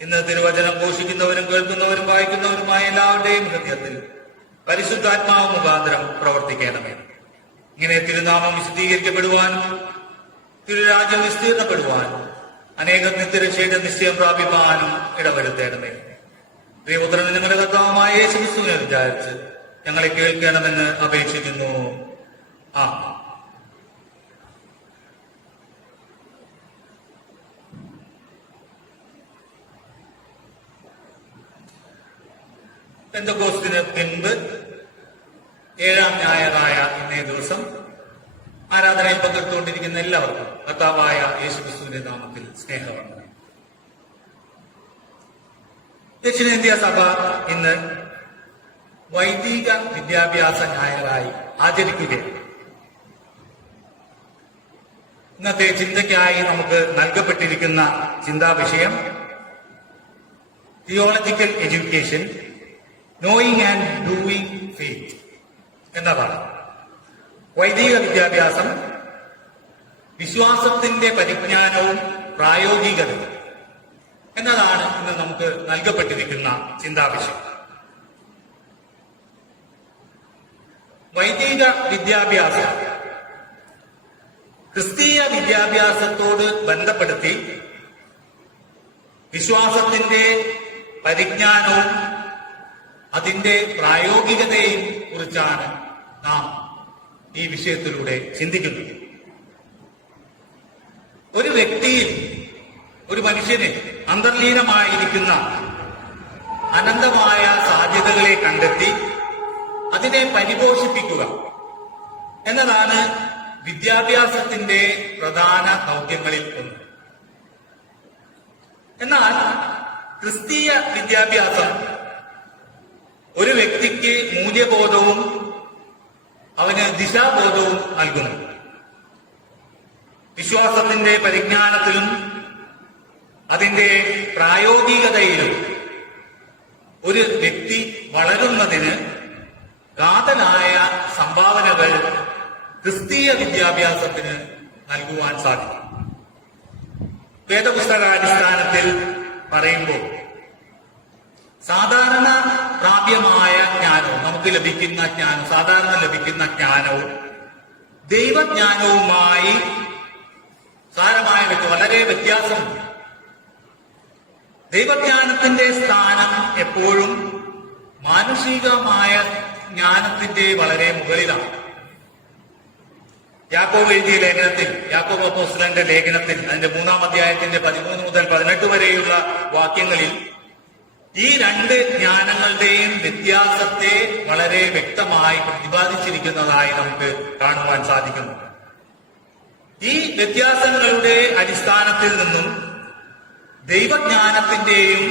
ഇന്ന് തിരുവചനം ഘോഷിക്കുന്നവരും കേൾക്കുന്നവരും വായിക്കുന്നവരുമായ എല്ലാവരുടെയും ഹൃദയത്തിൽ പരിശുദ്ധാത്മാവ് മുഖാന്തരം പ്രവർത്തിക്കണമേ. ഇങ്ങനെ തിരുനാമം വിശദീകരിക്കപ്പെടുവാനും തിരുരാജ്യം വിസ്തീർണപ്പെടുവാനും അനേകം നിത്യരക്ഷയുടെ നിശ്ചയം പ്രാപിപ്പാനും ഇടവരുത്തേണമേ. പ്രിയപുത്രൻ, നിങ്ങളുടെ കർത്താവുമായ യേശുക്രിസ്തുവിനെ വിചാരിച്ച് ഞങ്ങളെ കേൾക്കണമെന്ന് അപേക്ഷിക്കുന്നു. ആ പെന്തക്കോസ്തിന് പിൻപ് 7ാം ഞായറായ ഇന്നേ ദിവസം ആരാധനയിൽ പങ്കെടുത്തുകൊണ്ടിരിക്കുന്ന എല്ലാവർക്കും കർത്താവായ യേശുക്രിസ്തുവിന്റെ നാമത്തിൽ സ്നേഹവന്ദനം. ദക്ഷിണേന്ത്യ സഭ ഇന്ന് വൈദിക വിദ്യാഭ്യാസ ഞായറായി ആചരിക്കുകയാണ്. ഇന്നത്തെ ചിന്തയ്ക്കായി നമുക്ക് നൽകപ്പെട്ടിരിക്കുന്ന ചിന്താവിഷയം theological education, knowing and doing faith എന്നതാണ്. വൈദിക വിദ്യാഭ്യാസം വിശ്വാസത്തിന്റെ പരിജ്ഞാനവും പ്രായോഗികതയും എന്നതാണ് ഇന്ന് നമുക്ക് നൽകപ്പെട്ടിരിക്കുന്ന ചിന്താവിഷയം. വൈദിക വിദ്യാഭ്യാസം ക്രിസ്തീയ വിദ്യാഭ്യാസത്തോട് ബന്ധപ്പെടുത്തി വിശ്വാസത്തിന്റെ പരിജ്ഞാനവും അതിന്റെ പ്രായോഗികതയും കുറിച്ചാണ് നാം ഈ വിഷയത്തിലൂടെ ചിന്തിക്കുന്നത്. ഒരു വ്യക്തിയിൽ, ഒരു മനുഷ്യന് അന്തർലീനമായിരിക്കുന്ന അനന്തമായ സാധ്യതകളെ കണ്ടെത്തി അതിനെ പരിപോഷിപ്പിക്കുക എന്നതാണ് വിദ്യാഭ്യാസത്തിന്റെ പ്രധാന ദൗത്യങ്ങളിൽ ഒന്ന്. എന്നാൽ ക്രിസ്തീയ വിദ്യാഭ്യാസം ഒരു വ്യക്തിക്ക് മൂല്യബോധവും അവന് ദിശാബോധവും നൽകുന്നു. വിശ്വാസത്തിന്റെ പരിജ്ഞാനത്തിലും അതിന്റെ പ്രായോഗികതയിലും ഒരു വ്യക്തി വളരുന്നതിന് കാതലായ സംഭാവനകൾ ക്രിസ്തീയ വിദ്യാഭ്യാസത്തിന് നൽകുവാൻ സാധിക്കും. വേദപുസ്തകാടിസ്ഥാനത്തിൽ പറയുമ്പോൾ സാധാരണ പ്രാപ്യമായ ജ്ഞാനവും നമുക്ക് ലഭിക്കുന്ന ജ്ഞാനം, സാധാരണ ലഭിക്കുന്ന ജ്ഞാനവും ദൈവജ്ഞാനവുമായി സാരമായ വളരെ വ്യത്യാസമുണ്ട്. ദൈവജ്ഞാനത്തിന്റെ സ്ഥാനം എപ്പോഴും മാനുഷികമായ ജ്ഞാനത്തിന്റെ വളരെ മുകളിലാണ്. യാക്കോബ് എഴുതിയ ലേഖനത്തിൽ, യാക്കോബ് അപ്പോസ്തലന്റെ ലേഖനത്തിൽ അതിന്റെ 3-ാം അധ്യായത്തിന്റെ 13 മുതൽ 18 വരെയുള്ള വാക്യങ്ങളിൽ ഈ രണ്ട് ജ്ഞാനങ്ങളുടെയും വ്യത്യാസത്തെ വളരെ വ്യക്തമായി പ്രതിപാദിച്ചിരിക്കുന്നതായി നമുക്ക് കാണുവാൻ സാധിക്കുന്നു. ഈ വ്യത്യാസങ്ങളുടെ അടിസ്ഥാനത്തിൽ നിന്നും ദൈവജ്ഞാനത്തിന്റെയും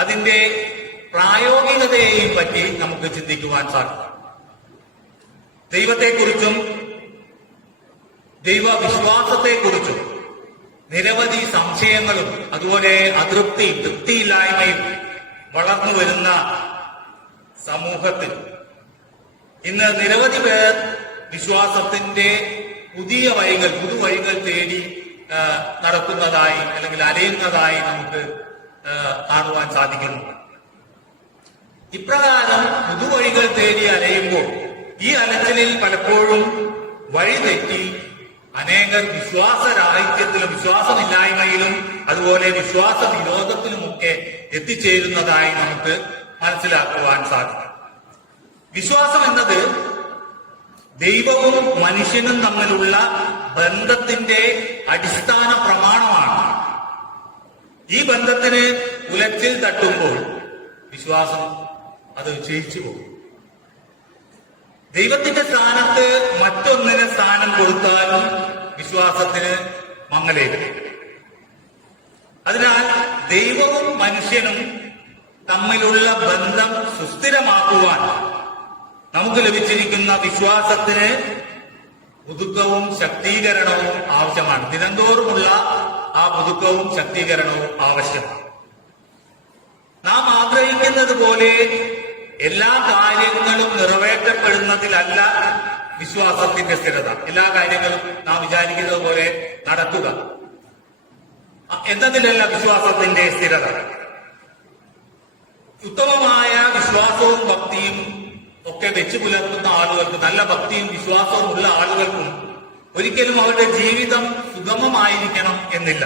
അതിന്റെ പ്രായോഗികതയെയും പറ്റി നമുക്ക് ചിന്തിക്കുവാൻ സാധിക്കും. ദൈവത്തെക്കുറിച്ചും ദൈവവിശ്വാസത്തെക്കുറിച്ചും നിരവധി സംശയങ്ങളും അതുപോലെ അതൃപ്തിയും തൃപ്തിയില്ലായ്മയും വളർന്നു വരുന്ന സമൂഹത്തിൽ ഇന്ന് നിരവധി പേർ വിശ്വാസത്തിന്റെ പുതുവഴികൾ തേടി നടക്കുന്നതായി അല്ലെങ്കിൽ അലയുന്നതായി നമുക്ക് കാണുവാൻ സാധിക്കുന്നു. ഇപ്രകാരം പുതുവഴികൾ തേടി അലയുമ്പോൾ ഈ അലച്ചിലിൽ പലപ്പോഴും വഴിതെറ്റി അനേകർ വിശ്വാസരാഹിത്യത്തിലും വിശ്വാസമില്ലായ്മയിലും അതുപോലെ വിശ്വാസ വിരോധത്തിലുമൊക്കെ എത്തിച്ചേരുന്നതായി നമുക്ക് മനസ്സിലാക്കുവാൻ സാധിക്കും. വിശ്വാസം എന്നത് ദൈവവും മനുഷ്യനും തമ്മിലുള്ള ബന്ധത്തിന്റെ അടിസ്ഥാന പ്രമാണമാണ്. ഈ ബന്ധത്തിന് ഉലച്ചിൽ തട്ടുമ്പോൾ വിശ്വാസം അത് ക്ഷയിച്ചു പോകും. ദൈവത്തിന്റെ സ്ഥാനത്ത് മറ്റൊന്നിന് സ്ഥാനം കൊടുത്താലും വിശ്വാസത്തിന് മങ്ങലേക്കും. അതിനാൽ ദൈവവും മനുഷ്യനും തമ്മിലുള്ള ബന്ധം സുസ്ഥിരമാക്കുവാൻ നമുക്ക് ലഭിച്ചിരിക്കുന്ന വിശ്വാസത്തിന് പുതുക്കവും ശക്തീകരണവും ആവശ്യമാണ്. ദിനംതോറുമുള്ള ആ പുതുക്കവും ശക്തീകരണവും ആവശ്യമാണ്. നാം ആഗ്രഹിക്കുന്നത് പോലെ എല്ലാ കാര്യങ്ങളും നിറവേറ്റപ്പെടുന്നതിലല്ല വിശ്വാസത്തിന്റെ സ്ഥിരത. എല്ലാ കാര്യങ്ങളും നാം വിചാരിക്കുന്നത് പോലെ നടക്കുക എന്നതിലല്ല വിശ്വാസത്തിന്റെ സ്ഥിരത. ഉത്തമമായ വിശ്വാസവും ഭക്തിയും ഒക്കെ വെച്ചു പുലർത്തുന്ന ആളുകൾക്ക്, നല്ല ഭക്തിയും വിശ്വാസവും ഉള്ള ആളുകൾക്കും ഒരിക്കലും അവരുടെ ജീവിതം സുഗമമായിരിക്കണം എന്നില്ല.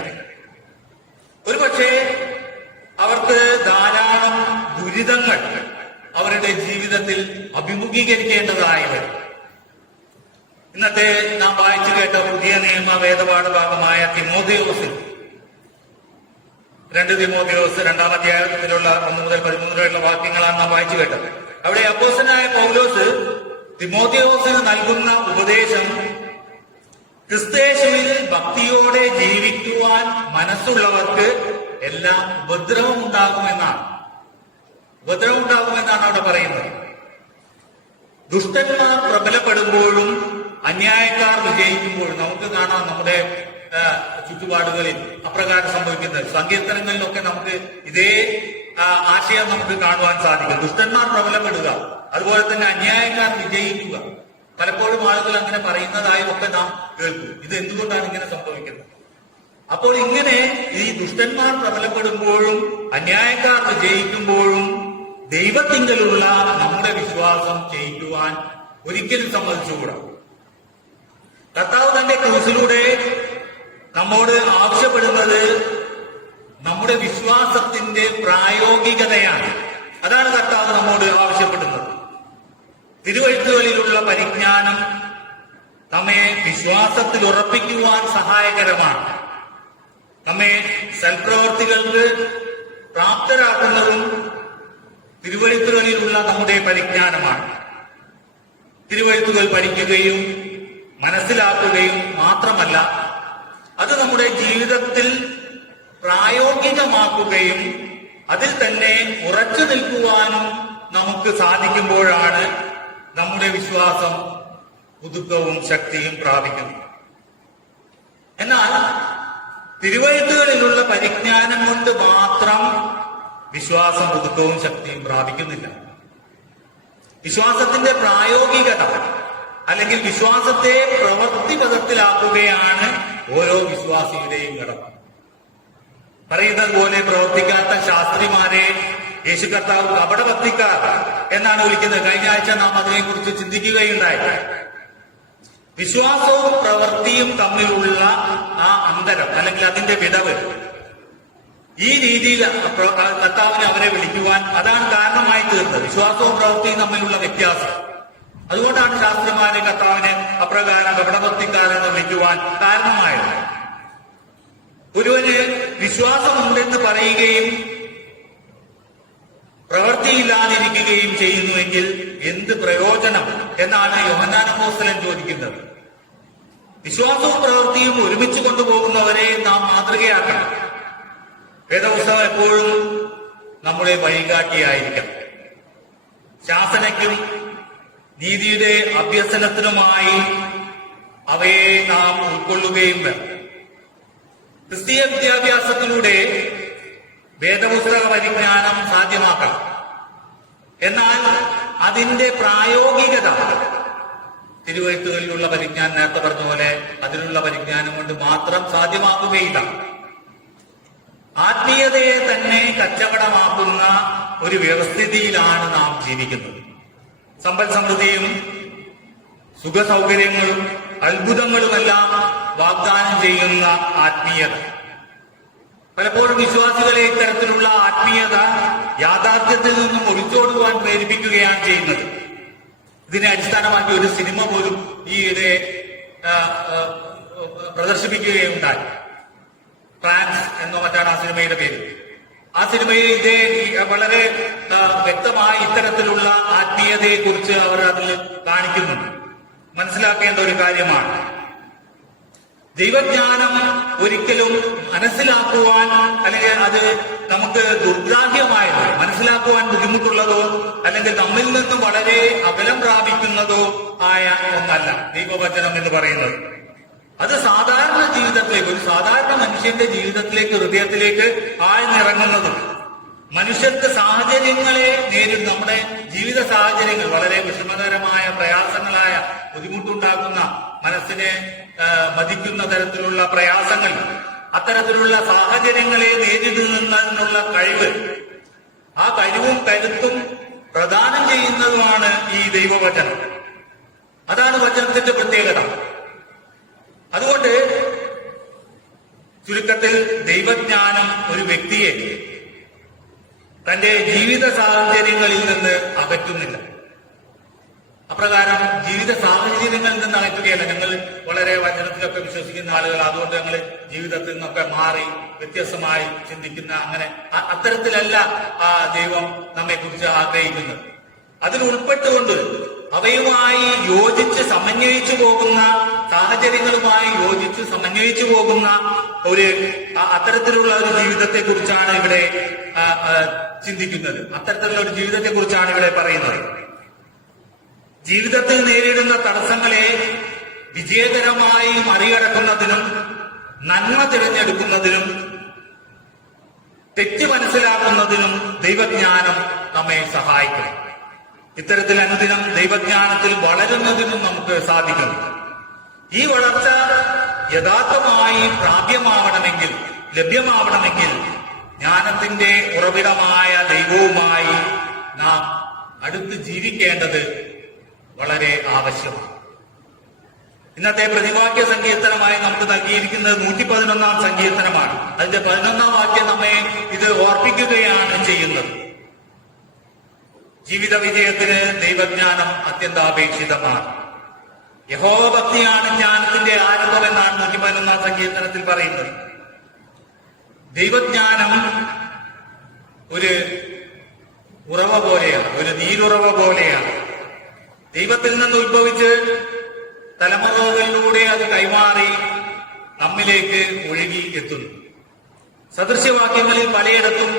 ഒരുപക്ഷെ അവർക്ക് ധാരാളം ദുരിതങ്ങൾ അവരുടെ ജീവിതത്തിൽ അഭിമുഖീകരിക്കേണ്ടതായി വരും. ഇന്നത്തെ നാം വായിച്ചു കേട്ട പുതിയ നിയമ വേദപാഠ ഭാഗമായ തിമോഥെയോസിൽ 2 തിമോഥെയോസ് 2-ാം അധ്യായത്തിലുള്ള 1 മുതൽ 13 വരെയുള്ള വാക്യങ്ങളാണ് നാം വായിച്ചു കേട്ടത്. അവിടെ അപ്പോസ്തലനായ പൗലോസ് തിമോഥെയോസിന് നൽകുന്ന ഉപദേശം ക്രിസ്തയേശുവിൽ ഭക്തിയോടെ ജീവിക്കുവാൻ മനസ്സുള്ളവർക്ക് എല്ലാം ഉപദ്രവമുണ്ടാകുമെന്നാണ് അവിടെ പറയുന്നത്. ദുഷ്ടന്മാർ പ്രബലപ്പെടുമ്പോഴും അന്യായക്കാർ വിജയിക്കുമ്പോഴും നമുക്ക് കാണാം നമ്മുടെ ചുറ്റുപാടുകളിൽ അപ്രകാരം സംഭവിക്കുന്നത്. സങ്കീർത്തനങ്ങളിലൊക്കെ നമുക്ക് ഇതേ ആശയം നമുക്ക് കാണുവാൻ സാധിക്കും. ദുഷ്ടന്മാർ പ്രബലപ്പെടുക, അതുപോലെ തന്നെ അന്യായക്കാർ വിജയിക്കുക. പലപ്പോഴും ആളുകൾ അങ്ങനെ പറയുന്നതായും ഒക്കെ നാം കേൾക്കും. ഇത് എന്തുകൊണ്ടാണ് ഇങ്ങനെ സംഭവിക്കുന്നത്? അപ്പോൾ ഇങ്ങനെ ഈ ദുഷ്ടന്മാർ പ്രബലപ്പെടുമ്പോഴും അന്യായക്കാർ വിജയിക്കുമ്പോഴും ദൈവത്തിങ്കലുള്ള നമ്മുടെ വിശ്വാസം ചെയ്യിക്കുവാൻ ഒരിക്കലും സമ്മതിച്ചുകൂടാ. കർത്താവ് തന്റെ ക്രൂസിലൂടെ നമ്മോട് ആവശ്യപ്പെടുന്നത് നമ്മുടെ വിശ്വാസത്തിന്റെ പ്രായോഗികതയാണ്. അതാണ് കർത്താവ് നമ്മോട് ആവശ്യപ്പെടുന്നത്. തിരുവെഴുത്തുകളിലുള്ള പരിജ്ഞാനം നമ്മെ വിശ്വാസത്തിൽ ഉറപ്പിക്കുവാൻ സഹായകരമാണ്. നമ്മെ സൽപ്രവർത്തികൾക്ക് പ്രാപ്തരാക്കുന്നതും തിരുവെഴുത്തുകളിലുള്ള നമ്മുടെ പരിജ്ഞാനമാണ്. തിരുവെഴുത്തുകൾ പഠിക്കുകയും മനസ്സിലാക്കുകയും മാത്രമല്ല, അത് നമ്മുടെ ജീവിതത്തിൽ പ്രായോഗികമാക്കുകയും അതിൽ തന്നെ ഉറച്ചു നിൽക്കുവാനും നമുക്ക് സാധിക്കുമ്പോഴാണ് നമ്മുടെ വിശ്വാസം പുതുക്കവും ശക്തിയും പ്രാപിക്കുന്നത്. എന്നാൽ തിരുവെഴുത്തുകളിലുള്ള പരിജ്ഞാനം കൊണ്ട് മാത്രം വിശ്വാസം പുതുക്കവും ശക്തിയും പ്രാപിക്കുന്നില്ല. വിശ്വാസത്തിന്റെ പ്രായോഗികത അല്ലെങ്കിൽ വിശ്വാസത്തെ പ്രവൃത്തിപഥത്തിലാക്കുകയാണ് ഓരോ വിശ്വാസിയുടെയും കടമ. പറയുന്നത് പോലെ പ്രവർത്തിക്കാത്ത ശാസ്ത്രിമാരെ യേശു കർത്താവ് കപടഭക്തിക്കാർ എന്നാണ് വിളിക്കുന്നത്. കഴിഞ്ഞ ആഴ്ച നാം അതിനെക്കുറിച്ച് ചിന്തിക്കുകയുണ്ടായി. വിശ്വാസവും പ്രവൃത്തിയും തമ്മിലുള്ള ആ അന്തരം അല്ലെങ്കിൽ അതിന്റെ വിടവ്, ഈ രീതിയിൽ കർത്താവിനെ അവരെ വിളിക്കുവാൻ അതാണ് കാരണമായി തീർന്നത്. വിശ്വാസവും പ്രവൃത്തിയും തമ്മിലുള്ള വ്യത്യാസം. അതുകൊണ്ടാണ് ശാസ്ത്രിമാരെ കർത്താവിനെ അപ്രകാരം കപടഭക്തിക്കാരെന്ന് വിളിക്കുവാൻ കാരണമായത്. ഒരുവന് വിശ്വാസമുണ്ടെന്ന് പറയുകയും പ്രവൃത്തിയില്ലാതിരിക്കുകയും ചെയ്യുന്നുവെങ്കിൽ എന്ത് പ്രയോജനം എന്നാണ് യോഹന്നാൻ അപ്പോസ്തലൻ ചോദിക്കുന്നത്. വിശ്വാസവും പ്രവൃത്തിയും ഒരുമിച്ച് കൊണ്ടുപോകുന്നവരെ നാം മാതൃകയാക്കണം. വേദപുസ്തകം എപ്പോഴും നമ്മുടെ വഴികാട്ടിയായിരിക്കണം. ശാസനയ്ക്കും നീതിയുടെ അഭ്യസനത്തിനുമായി അവയെ നാം ഉൾക്കൊള്ളുകയും വേണം. ക്രിസ്തീയ വിദ്യാഭ്യാസത്തിലൂടെ വേദപുസ്തക പരിജ്ഞാനം സാധ്യമാക്കണം. എന്നാൽ അതിന്റെ പ്രായോഗികത തിരുവെഴുത്തുകളിലുള്ള പരിജ്ഞാനം, നേരത്തെ പറഞ്ഞ പോലെ അതിനുള്ള പരിജ്ഞാനം കൊണ്ട് മാത്രം സാധ്യമാക്കുകയില്ല. ആത്മീയതയെ തന്നെ കച്ചവടമാക്കുന്ന ഒരു വ്യവസ്ഥിതിയിലാണ് നാം ജീവിക്കുന്നത്. സമ്പൽ സമൃദ്ധിയും സുഖസൗകര്യങ്ങളും അത്ഭുതങ്ങളുമെല്ലാം വാഗ്ദാനം ചെയ്യുന്ന ആത്മീയത. പലപ്പോഴും വിശ്വാസികളെ ഇത്തരത്തിലുള്ള ആത്മീയത യാഥാർത്ഥ്യത്തിൽ നിന്നും ഒളിച്ചോടുവാൻ പ്രേരിപ്പിക്കുകയാണ് ചെയ്യുന്നത്. ഇതിനെ അടിസ്ഥാനമാക്കി ഒരു സിനിമ പോലും ഈയിടെ പ്രദർശിപ്പിക്കുകയുണ്ടായി. ഫ്രാൻസ് എന്നോ മറ്റാണ് ആ സിനിമയുടെ പേര്. ആ സിനിമയിൽ ഇതേ വളരെ വ്യക്തമായി ഇത്തരത്തിലുള്ള ആത്മീയതയെ കുറിച്ച് അവർ അതിൽ കാണിക്കുന്നുണ്ട്. മനസ്സിലാക്കേണ്ട ഒരു കാര്യമാണ്, ദൈവജ്ഞാനം ഒരിക്കലും മനസ്സിലാക്കുവാൻ അല്ലെങ്കിൽ അത് നമുക്ക് ദുർഗ്രാഹ്യമായതോ മനസ്സിലാക്കുവാൻ ബുദ്ധിമുട്ടുള്ളതോ അല്ലെങ്കിൽ നമ്മിൽ നിന്ന് വളരെ അകലം പ്രാപിക്കുന്നതോ ആയ ഒന്നല്ല ദൈവവചനം എന്ന് പറയുന്നത്. അത് സാധാരണ ജീവിതത്തിലേക്ക്, ഒരു സാധാരണ മനുഷ്യന്റെ ജീവിതത്തിലേക്ക്, ഹൃദയത്തിലേക്ക് ആഴ്ന്നിറങ്ങുന്നതും മനുഷ്യർക്ക് സാഹചര്യങ്ങളെ നേരിടും. നമ്മുടെ ജീവിത സാഹചര്യങ്ങൾ വളരെ വിഷമകരമായ, പ്രയാസങ്ങളായ, ബുദ്ധിമുട്ടുണ്ടാക്കുന്ന, മനസ്സിനെ മതിക്കുന്ന തരത്തിലുള്ള പ്രയാസങ്ങൾ, അത്തരത്തിലുള്ള സാഹചര്യങ്ങളെ നേരിടുന്നതിനുള്ള കഴിവ്, ആ കഴിവും കരുത്തും പ്രദാനം ചെയ്യുന്നതുമാണ് ഈ ദൈവവചനം. അതാണ് വചനത്തിന്റെ പ്രത്യേകത. അതുകൊണ്ട് ചുരുക്കത്തിൽ ദൈവജ്ഞാനം ഒരു വ്യക്തിയെ തന്റെ ജീവിത സാഹചര്യങ്ങളിൽ നിന്ന് അകറ്റുന്നില്ല. അപ്രകാരം ജീവിത സാഹചര്യങ്ങളിൽ നിന്ന് അകറ്റുകയല്ല. ഞങ്ങൾ വളരെ വചനത്തിലൊക്കെ വിശ്വസിക്കുന്ന ആളുകൾ, അതുകൊണ്ട് ഞങ്ങൾ ജീവിതത്തിൽ നിന്നൊക്കെ മാറി വ്യത്യസ്തമായി ചിന്തിക്കുന്ന, അങ്ങനെ അത്തരത്തിലല്ല ദൈവം നമ്മെ കുറിച്ച് ആഗ്രഹിക്കുന്നത്. അതിലുൾപ്പെട്ടുകൊണ്ട് അവയുമായി യോജിച്ച് സമന്വയിച്ചു പോകുന്ന, സാഹചര്യങ്ങളുമായി യോജിച്ച് സമന്വയിച്ചു പോകുന്ന ഒരു അത്തരത്തിലുള്ള ഒരു ജീവിതത്തെ കുറിച്ചാണ് ഇവിടെ ചിന്തിക്കുന്നത്. അത്തരത്തിലുള്ള ഒരു ജീവിതത്തെ കുറിച്ചാണ് ഇവിടെ പറയുന്നത്. ജീവിതത്തിൽ നേരിടുന്ന തടസ്സങ്ങളെ വിജയകരമായി മറികടക്കുന്നതിനും നന്മ തിരഞ്ഞെടുക്കുന്നതിനും തെറ്റ് മനസ്സിലാക്കുന്നതിനും ദൈവജ്ഞാനം നമ്മെ സഹായിക്കണം. ഇത്തരത്തിൽ അനുദിനം ദൈവജ്ഞാനത്തിൽ വളരുന്നതിനും നമുക്ക് സാധിക്കുന്നു. ഈ വളർച്ച യഥാർത്ഥമായി പ്രാപ്യമാവണമെങ്കിൽ, ലഭ്യമാവണമെങ്കിൽ ജ്ഞാനത്തിന്റെ ഉറവിടമായ ദൈവവുമായി നാം അടുത്ത് ജീവിക്കേണ്ടത് വളരെ ആവശ്യമാണ്. ഇന്നത്തെ പ്രതിവാക്യ സങ്കീർത്തനമായി നമുക്ക് നൽകിയിരിക്കുന്നത് 111 സങ്കീർത്തനമാണ്. അതിന്റെ 11 വാക്യം നമ്മെ ഇത് ഓർപ്പിക്കുകയാണ് ചെയ്യുന്നത്. ജീവിത വിജയത്തിന് ദൈവജ്ഞാനം അത്യന്താപേക്ഷിതമാണ്. യഹോവ ഭക്തിയാണ് ജ്ഞാനത്തിന്റെ ആരംഭം എന്നാണ് 111 സങ്കീർത്തനത്തിൽ പറയുന്നത്. ദൈവജ്ഞാനം ഒരു ഉറവ പോലെയാണ്, ഒരു നീരുറവ പോലെയാണ്. ദൈവത്തിൽ നിന്ന് ഉത്ഭവിച്ച് തലമുറകളിലൂടെ അത് കൈമാറി നമ്മിലേക്ക് ഒഴുകി എത്തുന്നു. സദൃശ്യവാക്യങ്ങളിൽ പലയിടത്തും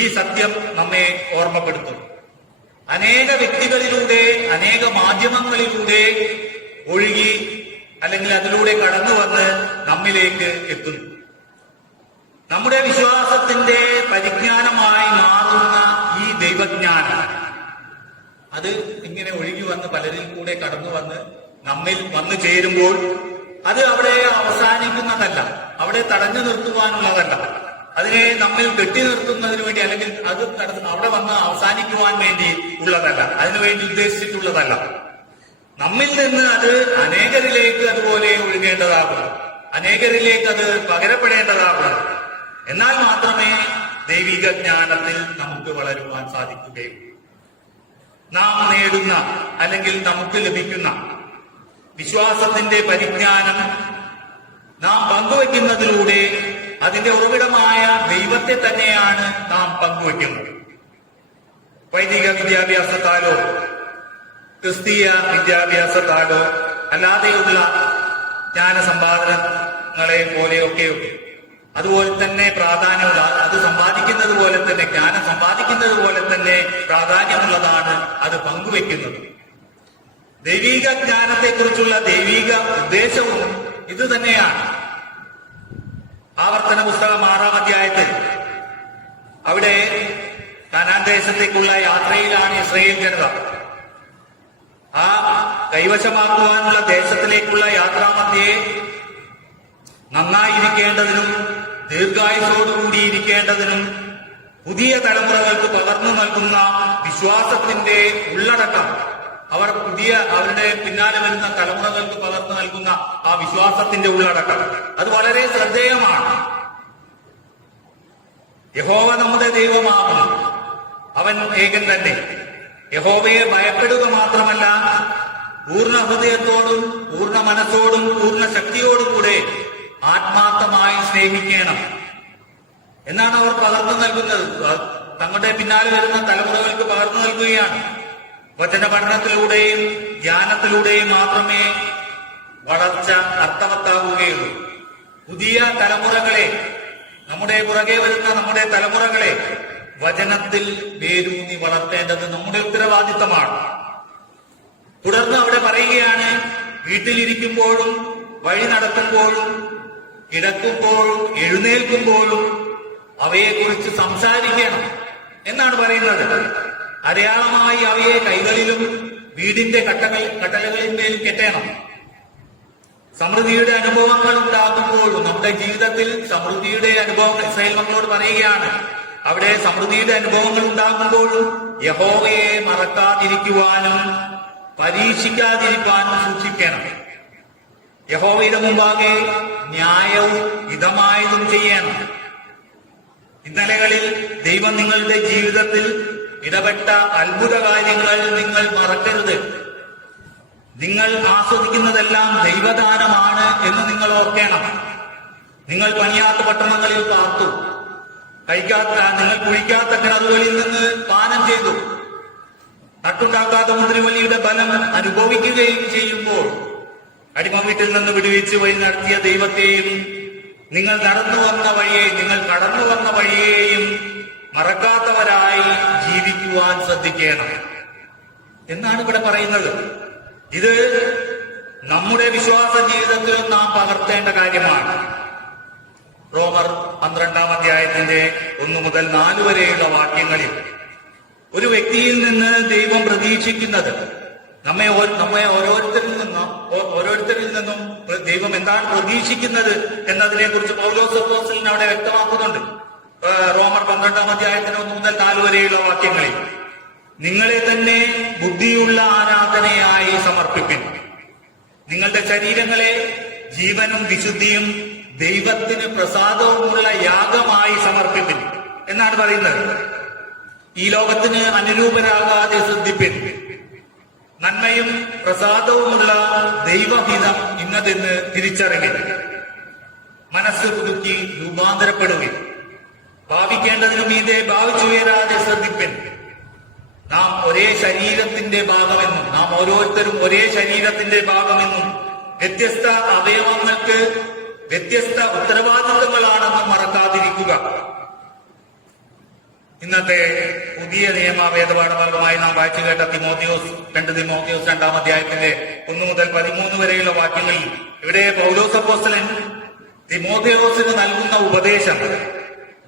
ഈ സത്യം നമ്മെ ഓർമ്മപ്പെടുത്തുന്നു. അനേക വ്യക്തികളിലൂടെ, അനേക മാധ്യമങ്ങളിലൂടെ ഒഴുകി അല്ലെങ്കിൽ അതിലൂടെ കടന്നു വന്ന് നമ്മിലേക്ക് എത്തുന്നു. നമ്മുടെ വിശ്വാസത്തിന്റെ പരിജ്ഞാനമായി മാറുന്ന ഈ ദൈവജ്ഞാനം അത് ഇങ്ങനെ ഒഴുകി വന്ന് പലരിൽ കൂടെ കടന്നു വന്ന് നമ്മിൽ വന്നു ചേരുമ്പോൾ അത് അവിടെ അവസാനിക്കുന്നതല്ല, അവിടെ തടഞ്ഞു നിർത്തുവാനുള്ളതല്ല, അതിനെ നമ്മിൽ കെട്ടി നിർത്തുന്നതിന് വേണ്ടി അല്ലെങ്കിൽ അത് അവിടെ വന്ന് അവസാനിക്കുവാൻ വേണ്ടി ഉള്ളതല്ല, അതിനുവേണ്ടി ഉദ്ദേശിച്ചിട്ടുള്ളതല്ല. നമ്മിൽ നിന്ന് അത് അനേകരിലേക്ക് അതുപോലെ ഒഴുകേണ്ടതാകുന്നു, അനേകരിലേക്ക് അത് പകരപ്പെടേണ്ടതാകുന്നു. എന്നാൽ മാത്രമേ ദൈവിക ജ്ഞാനത്തിൽ നമുക്ക് വളരുവാൻ സാധിക്കുകയുള്ളൂ. നാം നേടുന്ന അല്ലെങ്കിൽ നമുക്ക് ലഭിക്കുന്ന വിശ്വാസത്തിന്റെ പരിജ്ഞാനം നാം പങ്കുവെക്കുന്നതിലൂടെ അതിന്റെ ഉറവിടമായ ദൈവത്തെ തന്നെയാണ് നാം പങ്കുവെക്കുന്നത്. വൈദിക വിദ്യാഭ്യാസത്താലോ ക്രിസ്തീയ വിദ്യാഭ്യാസത്താലോ അല്ലാതെയുള്ള ജ്ഞാനസമ്പാദനങ്ങളെ പോലെയൊക്കെയുണ്ട്. അതുപോലെ തന്നെ പ്രാധാന്യമുള്ള, അത് സമ്പാദിക്കുന്നത് പോലെ തന്നെ, ജ്ഞാനം സമ്പാദിക്കുന്നത് പോലെ തന്നെ പ്രാധാന്യമുള്ളതാണ് അത് പങ്കുവെക്കുന്നത്. ദൈവിക ജ്ഞാനത്തെക്കുറിച്ചുള്ള ദൈവിക ഉദ്ദേശവും ഇത് തന്നെയാണ്. ആവർത്തന പുസ്തകം 6-ാം അധ്യായത്തിൽ അവിടെ കനാൻ ദേശത്തേക്കുള്ള യാത്രയിലാണ് ഇസ്രായേൽ ജനത. ആ കൈവശമാക്കുവാനുള്ള ദേശത്തിലേക്കുള്ള യാത്രാമധ്യേ നന്നായിരിക്കേണ്ടതിനും ദീർഘായുസോടുകൂടിയിരിക്കേണ്ടതിനും പുതിയ തലമുറകൾക്ക് പകർന്നു നൽകുന്ന വിശ്വാസത്തിന്റെ ഉള്ളടക്കം, അവരുടെ പിന്നാലെ വരുന്ന തലമുറകൾക്ക് പകർന്നു നൽകുന്ന ആ വിശ്വാസത്തിന്റെ ഉള്ളടക്കം അത് വളരെ ശ്രദ്ധേയമാണ്. യഹോവ നമ്മുടെ ദൈവമാകുന്നു, അവൻ ഏകൻ തന്നെ. യഹോവയെ ഭയപ്പെടുക മാത്രമല്ല, പൂർണ്ണ ഹൃദയത്തോടും പൂർണ്ണ മനസ്സോടും പൂർണ്ണ ശക്തിയോടും കൂടെ ആത്മാർത്ഥമായി സ്നേഹിക്കണം എന്നാണ് അവർ പകർന്നു നൽകുന്നത്. തങ്ങളുടെ പിന്നാലെ വരുന്ന തലമുറകൾക്ക് പകർന്നു നൽകുകയാണ്. വചന പഠനത്തിലൂടെയും ധ്യാനത്തിലൂടെയും മാത്രമേ വളർച്ച അർത്ഥവത്താവുകയുള്ളൂ. പുതിയ തലമുറകളെ, നമ്മുടെ പുറകെ വരുന്ന നമ്മുടെ തലമുറകളെ വചനത്തിൽ വേരൂന്നി വളർത്തേണ്ടത് നമ്മുടെ ഉത്തരവാദിത്തമാണ്. തുടർന്ന് അവിടെ പറയുകയാണ്, വീട്ടിലിരിക്കുമ്പോഴും വഴി നടക്കുമ്പോഴും കിടക്കുമ്പോഴും എഴുന്നേൽക്കുമ്പോഴും അവയെക്കുറിച്ച് സംസാരിക്കണം എന്നാണ് പറയുന്നത്. അടയാളമായി അവയെ കൈകളിലും വീടിന്റെ കട്ടലകളിന്മേൽ കെട്ടണം. സമൃദ്ധിയുടെ അനുഭവങ്ങൾ ഉണ്ടാകുമ്പോഴും, നമ്മുടെ ജീവിതത്തിൽ സമൃദ്ധിയുടെ അനുഭവങ്ങൾ ഇസ്രായേൽ മക്കളോട് പറയുകയാണ്, അവിടെ സമൃദ്ധിയുടെ അനുഭവങ്ങൾ ഉണ്ടാകുമ്പോഴും യഹോവയെ മറക്കാതിരിക്കുവാനും പരീക്ഷിക്കാതിരിക്കാനും സൂക്ഷിക്കണം. യഹോവയുടെ മുമ്പാകെ ന്യായവും ഹിതമായതും ചെയ്യണം. ഇന്നലകളിൽ ദൈവം നിങ്ങളുടെ ജീവിതത്തിൽ ഇടപെട്ട അത്ഭുത കാര്യങ്ങൾ നിങ്ങൾ മറക്കരുത്. നിങ്ങൾ ആസ്വദിക്കുന്നതെല്ലാം ദൈവദാനമാണ് എന്ന് നിങ്ങൾ ഓർക്കണം. നിങ്ങൾ പണിയാത്ത പട്ടണങ്ങളിൽ പാർത്തു, നിങ്ങൾ കുഴിക്കാത്ത കിണറുകളിൽ നിന്ന് പാനം ചെയ്തു, നട്ടുണ്ടാക്കാത്ത മുന്തിരിവള്ളിയുടെ ബലം അനുഭവിക്കുകയും ചെയ്യുമ്പോൾ അടിമ വീട്ടിൽ നിന്ന് വിടുവിച്ച് വഴി നടത്തിയ ദൈവത്തെയും നിങ്ങൾ നടന്നു വന്ന വഴിയെയും നിങ്ങൾ കടന്നു വന്ന വഴിയെയും മറക്കാത്തവരായി ജീവിക്കുവാൻ ശ്രദ്ധിക്കണം എന്നാണ് ഇവിടെ പറയുന്നത്. ഇത് നമ്മുടെ വിശ്വാസ ജീവിതത്തിലും നാം പകർത്തേണ്ട കാര്യമാണ്. റോമർ 12-ാം അധ്യായത്തിന്റെ 1 മുതൽ 4 വരെയുള്ള വാക്യങ്ങളിൽ ഒരു വ്യക്തിയിൽ നിന്ന് ദൈവം പ്രതീക്ഷിക്കുന്നത് നമ്മെ ഓരോരുത്തരിൽ നിന്നും ദൈവം എന്താണ് പ്രതീക്ഷിക്കുന്നത് എന്നതിനെ കുറിച്ച് പൗലോസ് അപ്പോസ്തലൻ അവിടെ വ്യക്തമാക്കുന്നുണ്ട്. റോമർ 12-ാം അധ്യായത്തിന് 1 മുതൽ 4 വരെയുള്ള വാക്യങ്ങളിൽ നിങ്ങളെ തന്നെ ബുദ്ധിയുള്ള ആരാധനയായി സമർപ്പിപ്പിൻ, നിങ്ങളുടെ ശരീരങ്ങളെ ജീവനും വിശുദ്ധിയും ദൈവത്തിന് പ്രസാദവുമുള്ള യാഗമായി സമർപ്പിപ്പിൻ എന്നാണ് പറയുന്നത്. ഈ ലോകത്തിന് അനുരൂപരാകാതെ ശ്രദ്ധിപ്പിൻ, നന്മയും പ്രസാദവുമുള്ള ദൈവഹിതം ഇന്നതെന്ന് തിരിച്ചറിവിൻ, മനസ്സ് പുതുക്കി രൂപാന്തരപ്പെടുവിൻ, ഭാവിക്കേണ്ടതിനു മീതെ ഭാവിച്ചുയരാതെ ശ്രദ്ധിപ്പിൻ. നാം ഒരേ ശരീരത്തിന്റെ ഭാഗമെന്നും നാം ഓരോരുത്തരും ഒരേ ശരീരത്തിന്റെ ഭാഗമെന്നും വ്യത്യസ്ത അവയവങ്ങൾക്ക് വ്യത്യസ്ത ഉത്തരവാദിത്തങ്ങളാണെന്നും മറക്കാതിരിക്കുക. ഇന്നത്തെ പുതിയ നിയമ വേദപാഠഭാഗമായി നാം വായിച്ചു കേട്ട 2 തിമോഥെയോസ് 2-ാം അധ്യായത്തിന്റെ 1 മുതൽ 13 വരെയുള്ള വാക്യങ്ങളിൽ ഇവിടെ പൗലോസ് അപ്പോസ്തലൻ തിമോഥെയോസിന് നൽകുന്ന ഉപദേശം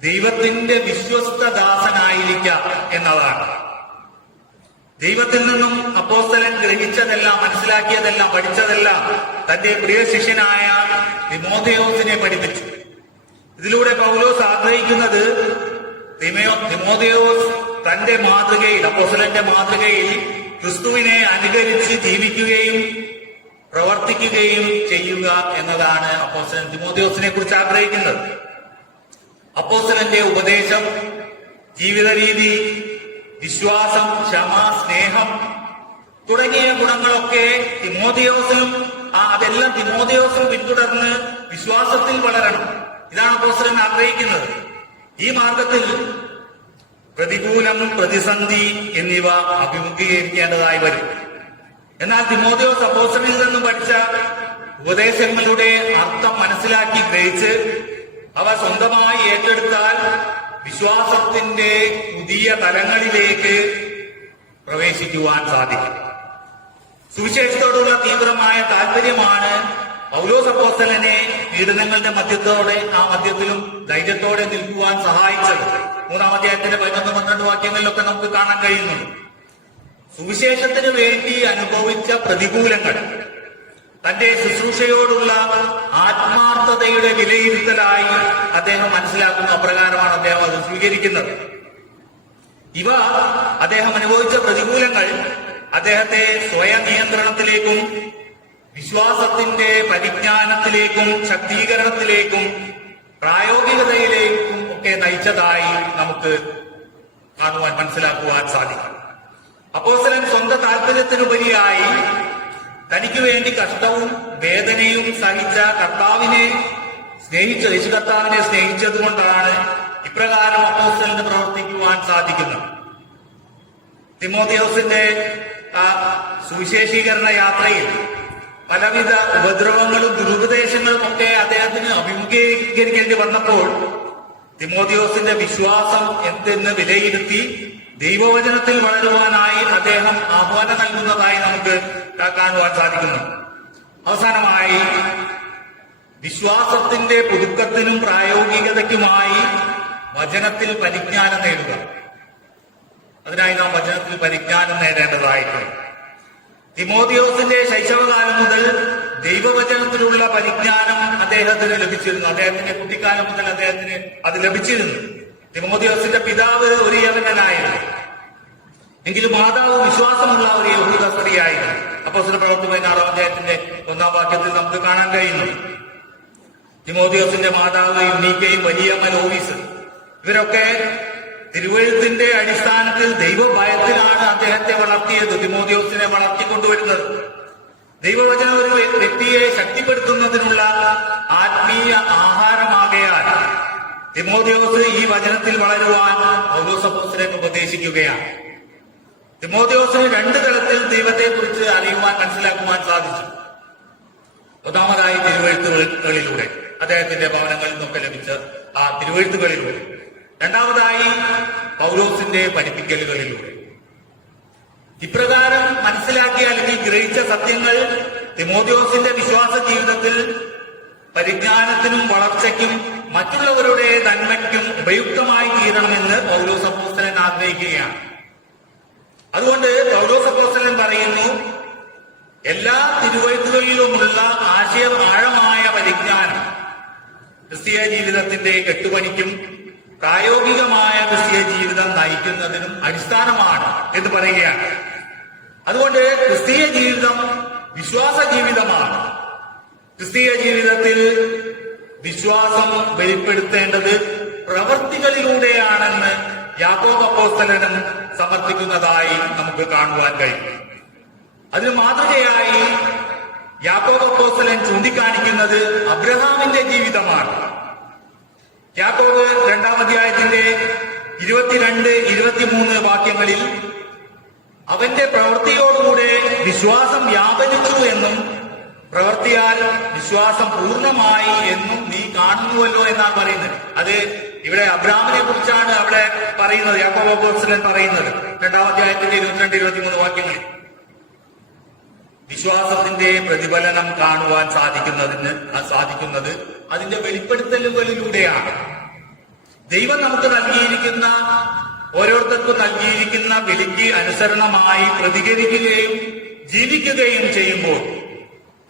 ദൈവത്തിന്റെ വിശ്വസ്ത ദാസനായിരിക്കുക എന്നതാണ്. ദൈവത്തിൽ നിന്നും അപ്പോസ്തലൻ ഗ്രഹിച്ചതെല്ലാം, മനസ്സിലാക്കിയതെല്ലാം, പഠിച്ചതെല്ലാം തന്റെ പ്രിയ ശിഷ്യനായ തിമോഥെയോസിനെ പഠിപ്പിച്ചു. ഇതിലൂടെ പൗലോസ് ആഗ്രഹിക്കുന്നത് തിമോഥെയോസ് തന്റെ മാതൃകയിൽ, അപ്പോസ്തലന്റെ മാതൃകയിൽ ക്രിസ്തുവിനെ അനുകരിച്ച് ജീവിക്കുകയും പ്രവർത്തിക്കുകയും ചെയ്യുക എന്നതാണ് അപ്പോസ്തലൻ തിമോഥെയോസിനെ കുറിച്ച് ആഗ്രഹിക്കുന്നത്. അപ്പോസ്തലന്റെ ഉപദേശം, ജീവിത രീതി, വിശ്വാസം, ക്ഷമ, സ്നേഹം തുടങ്ങിയ ഗുണങ്ങളൊക്കെ അതെല്ലാം തിമോഥെയോസും പിന്തുടർന്ന് വിശ്വാസത്തിൽ വളരണം. ഇതാണ് അപ്പോസ്തലൻ ആഗ്രഹിക്കുന്നത്. ഈ മാർഗത്തിൽ പ്രതികൂലം, പ്രതിസന്ധി എന്നിവ അഭിമുഖീകരിക്കേണ്ടതായി വരും. എന്നാൽ തിമോഥെയോസ് അപ്പോസ്തലനിൽ നിന്നും പഠിച്ച ഉപദേശങ്ങളുടെ അർത്ഥം മനസ്സിലാക്കി ഗ്രഹിച്ച് അവ സ്വന്തമായി ഏറ്റെടുത്താൽ വിശ്വാസത്തിന്റെ പുതിയ തലങ്ങളിലേക്ക് പ്രവേശിക്കുവാൻ സാധിക്കും. സുവിശേഷത്തോടുള്ള തീവ്രമായ താല്പര്യമാണ് പൗലോസ് അപ്പോസ്തലനെ പീഡനങ്ങളുടെ മധ്യത്തിലും ധൈര്യത്തോടെ നിൽക്കുവാൻ സഹായിച്ചത്. 3-ാം അധ്യായത്തിന്റെ 11-12 വാക്യങ്ങളിലൊക്കെ നമുക്ക് കാണാൻ കഴിയുന്നുണ്ട്. സുവിശേഷത്തിന് വേണ്ടി അനുഭവിച്ച പ്രതികൂലങ്ങൾ തന്റെ ശുശ്രൂഷയോടുള്ള ആത്മാർത്ഥതയുടെ വിലയിരുത്തലായി അദ്ദേഹം മനസ്സിലാക്കുന്ന അപ്രകാരമാണ് അദ്ദേഹം അത് സ്വീകരിക്കുന്നത്. അദ്ദേഹം അനുഭവിച്ച പ്രതികൂലങ്ങൾ അദ്ദേഹത്തെ സ്വയനിയന്ത്രണത്തിലേക്കും വിശ്വാസത്തിന്റെ പരിജ്ഞാനത്തിലേക്കും ശക്തീകരണത്തിലേക്കും പ്രായോഗികതയിലേക്കും ഒക്കെ നയിച്ചതായി നമുക്ക് കാണുവാൻ, മനസ്സിലാക്കുവാൻ സാധിക്കും. അപ്പോസ്തലൻ സ്വന്തം താല്പര്യത്തിനുപരിയായി തനിക്ക് വേണ്ടി കഷ്ടവും വേദനയും സഹിച്ച യേശു കർത്താവിനെ സ്നേഹിച്ചതുകൊണ്ടാണ് ഇപ്രകാരം അപ്പോസ്തലന് പ്രവർത്തിക്കുവാൻ സാധിക്കുന്നത്. തിമോഥെയോസിന്റെ സുവിശേഷീകരണ യാത്രയിൽ പലവിധ ഉപദ്രവങ്ങളും ദുരുപദേശങ്ങളും ഒക്കെ അദ്ദേഹത്തിന് അഭിമുഖീകരിക്കേണ്ടി വന്നപ്പോൾ തിമോഥെയോസിന്റെ വിശ്വാസം എന്തെന്ന് വിലയിരുത്തി ദൈവവചനത്തിൽ വളരുവാനായി അദ്ദേഹം ആഹ്വാനം നൽകുന്നതായി നമുക്ക് കാണുവാൻ സാധിക്കുന്നു. അവസാനമായി വിശ്വാസത്തിന്റെ പുതുക്കത്തിനും പ്രായോഗികതയ്ക്കുമായി വചനത്തിൽ പരിജ്ഞാനം നേടുക. അതിനായി നാം വചനത്തിൽ പരിജ്ഞാനം നേടേണ്ടതായിട്ടുണ്ട്. തിമോഥെയോസിന്റെ ശൈശവകാലം മുതൽ ദൈവവചനത്തിലുള്ള പരിജ്ഞാനം അദ്ദേഹത്തിന് ലഭിച്ചിരുന്നു. അദ്ദേഹത്തിന്റെ കുട്ടിക്കാലം മുതൽ അദ്ദേഹത്തിന് അത് ലഭിച്ചിരുന്നു. തിമോഥെയോസിന്റെ പിതാവ് ഒരു യവനനായിരുന്നു, എങ്കിലും മാതാവ് വിശ്വാസമുള്ള ഒരു യഹൂദ സ്ത്രീയായിരുന്നു. അപ്പോസ്തല പ്രവൃത്തി 16-ാം അധ്യായത്തിന്റെ 1-ാം വാക്യത്തിൽ നമുക്ക് കാണാൻ കഴിയുന്നു. തിമോഥെയോസിന്റെ മാതാവ് യുനീക്കയും വലിയമ്മ ലോവീസ് ഇവരൊക്കെ തിരുവെഴുത്തിന്റെ അടിസ്ഥാനത്തിൽ ദൈവഭയത്തിലാണ് അദ്ദേഹത്തെ വളർത്തിയത്, തിമോഥെയോസിനെ വളർത്തിക്കൊണ്ടുവരുന്നത്. ദൈവവചനം ഒരു വ്യക്തിയെ ശക്തിപ്പെടുത്തുന്നതിനുള്ള ആത്മീയ ആഹാരമാകയാൽ തിമോഥെയോസ് ഈ വചനത്തിൽ വളരുവാൻ പൗലോസ് അപ്പോസ്തലൻ ഉപദേശിക്കുകയാണ്. തിമോഥെയോസിന് 2 തലത്തിൽ ദൈവത്തെക്കുറിച്ച് അറിയുവാൻ, മനസ്സിലാക്കുവാൻ സാധിച്ചു. ഒന്നാമതായി തിരുവെഴുത്തുകളിലൂടെ, അദ്ദേഹത്തിന്റെ ഭവനങ്ങളിൽ നിന്നൊക്കെ ലഭിച്ച ആ തിരുവെഴുത്തുകളിലൂടെ. രണ്ടാമതായി പൗലോസിന്റെ പഠിപ്പിക്കലുകളിലൂടെ. ഇപ്രകാരം മനസ്സിലാക്കിയ അല്ലെങ്കിൽ ഗ്രഹിച്ച സത്യങ്ങൾ തിമോഥെയോസിന്റെ വിശ്വാസ ജീവിതത്തിൽ പരിജ്ഞാനത്തിനും വളർച്ചയ്ക്കും മറ്റുള്ളവരുടെ നന്മയ്ക്കും ഉപയുക്തമായി തീരണമെന്ന് പൗലോസ് അപ്പോസ്തലൻ ആഗ്രഹിക്കുകയാണ്. അതുകൊണ്ട് പൗലോസ് അപ്പോസ്തലൻ പറയുന്നു, എല്ലാ തിരുവഴുത്തുകളിലുമുള്ള ആഴമായ പരിജ്ഞാനം ക്രിസ്തീയ ജീവിതത്തിന്റെ കെട്ടുപണിക്കും പ്രായോഗികമായ ക്രിസ്തീയ ജീവിതം നയിക്കുന്നതിനും അടിസ്ഥാനമാണ് എന്ന് പറയുകയാണ്. അതുകൊണ്ട് ക്രിസ്തീയ ജീവിതം വിശ്വാസ ജീവിതമാണ്. ക്രിസ്തീയ ജീവിതത്തിൽ വിശ്വാസം വെളിപ്പെടുത്തേണ്ടത് പ്രവൃത്തികളിലൂടെയാണെന്ന് യാക്കോബ് അപ്പോസ്തലൻ സമർത്ഥിക്കുന്നതായി നമുക്ക് കാണുവാൻ കഴിയും. അതിന് മാതൃകയായി യാക്കോബ് അപ്പോസ്തലൻ ചൂണ്ടിക്കാണിക്കുന്നത് അബ്രഹാമിന്റെ ജീവിതമാണ്. യാക്കോബ് 2-ാം അധ്യായത്തിന്റെ 22-23 വാക്യങ്ങളിൽ അവന്റെ പ്രവൃത്തിയോടുകൂടെ വിശ്വാസം വ്യാപരിച്ചു എന്നും പ്രവൃത്തിയാൽ വിശ്വാസം പൂർണ്ണമായി എന്നും നീ കാണുന്നുവല്ലോ എന്നാണ് പറയുന്നത്. അത് ഇവിടെ അബ്രഹാമിനെ കുറിച്ചാണ് അവിടെ പറയുന്നത്, യാക്കോബ് അപ്പോസ്തലൻ പറയുന്നത് 2-ാം അധ്യായത്തിന്റെ 22-23 വാക്യങ്ങളിൽ. വിശ്വാസത്തിന്റെ പ്രതിഫലനം കാണുവാൻ സാധിക്കുന്നത് അതിന്റെ വെളിപ്പെടുത്തലുകളിലൂടെയാണ്. ദൈവം നമുക്ക് നൽകിയിരിക്കുന്ന, ഓരോരുത്തർക്കും നൽകിയിരിക്കുന്ന വിളിക്ക് അനുസരണമായി പ്രതികരിക്കുകയും ജീവിക്കുകയും ചെയ്യുമ്പോൾ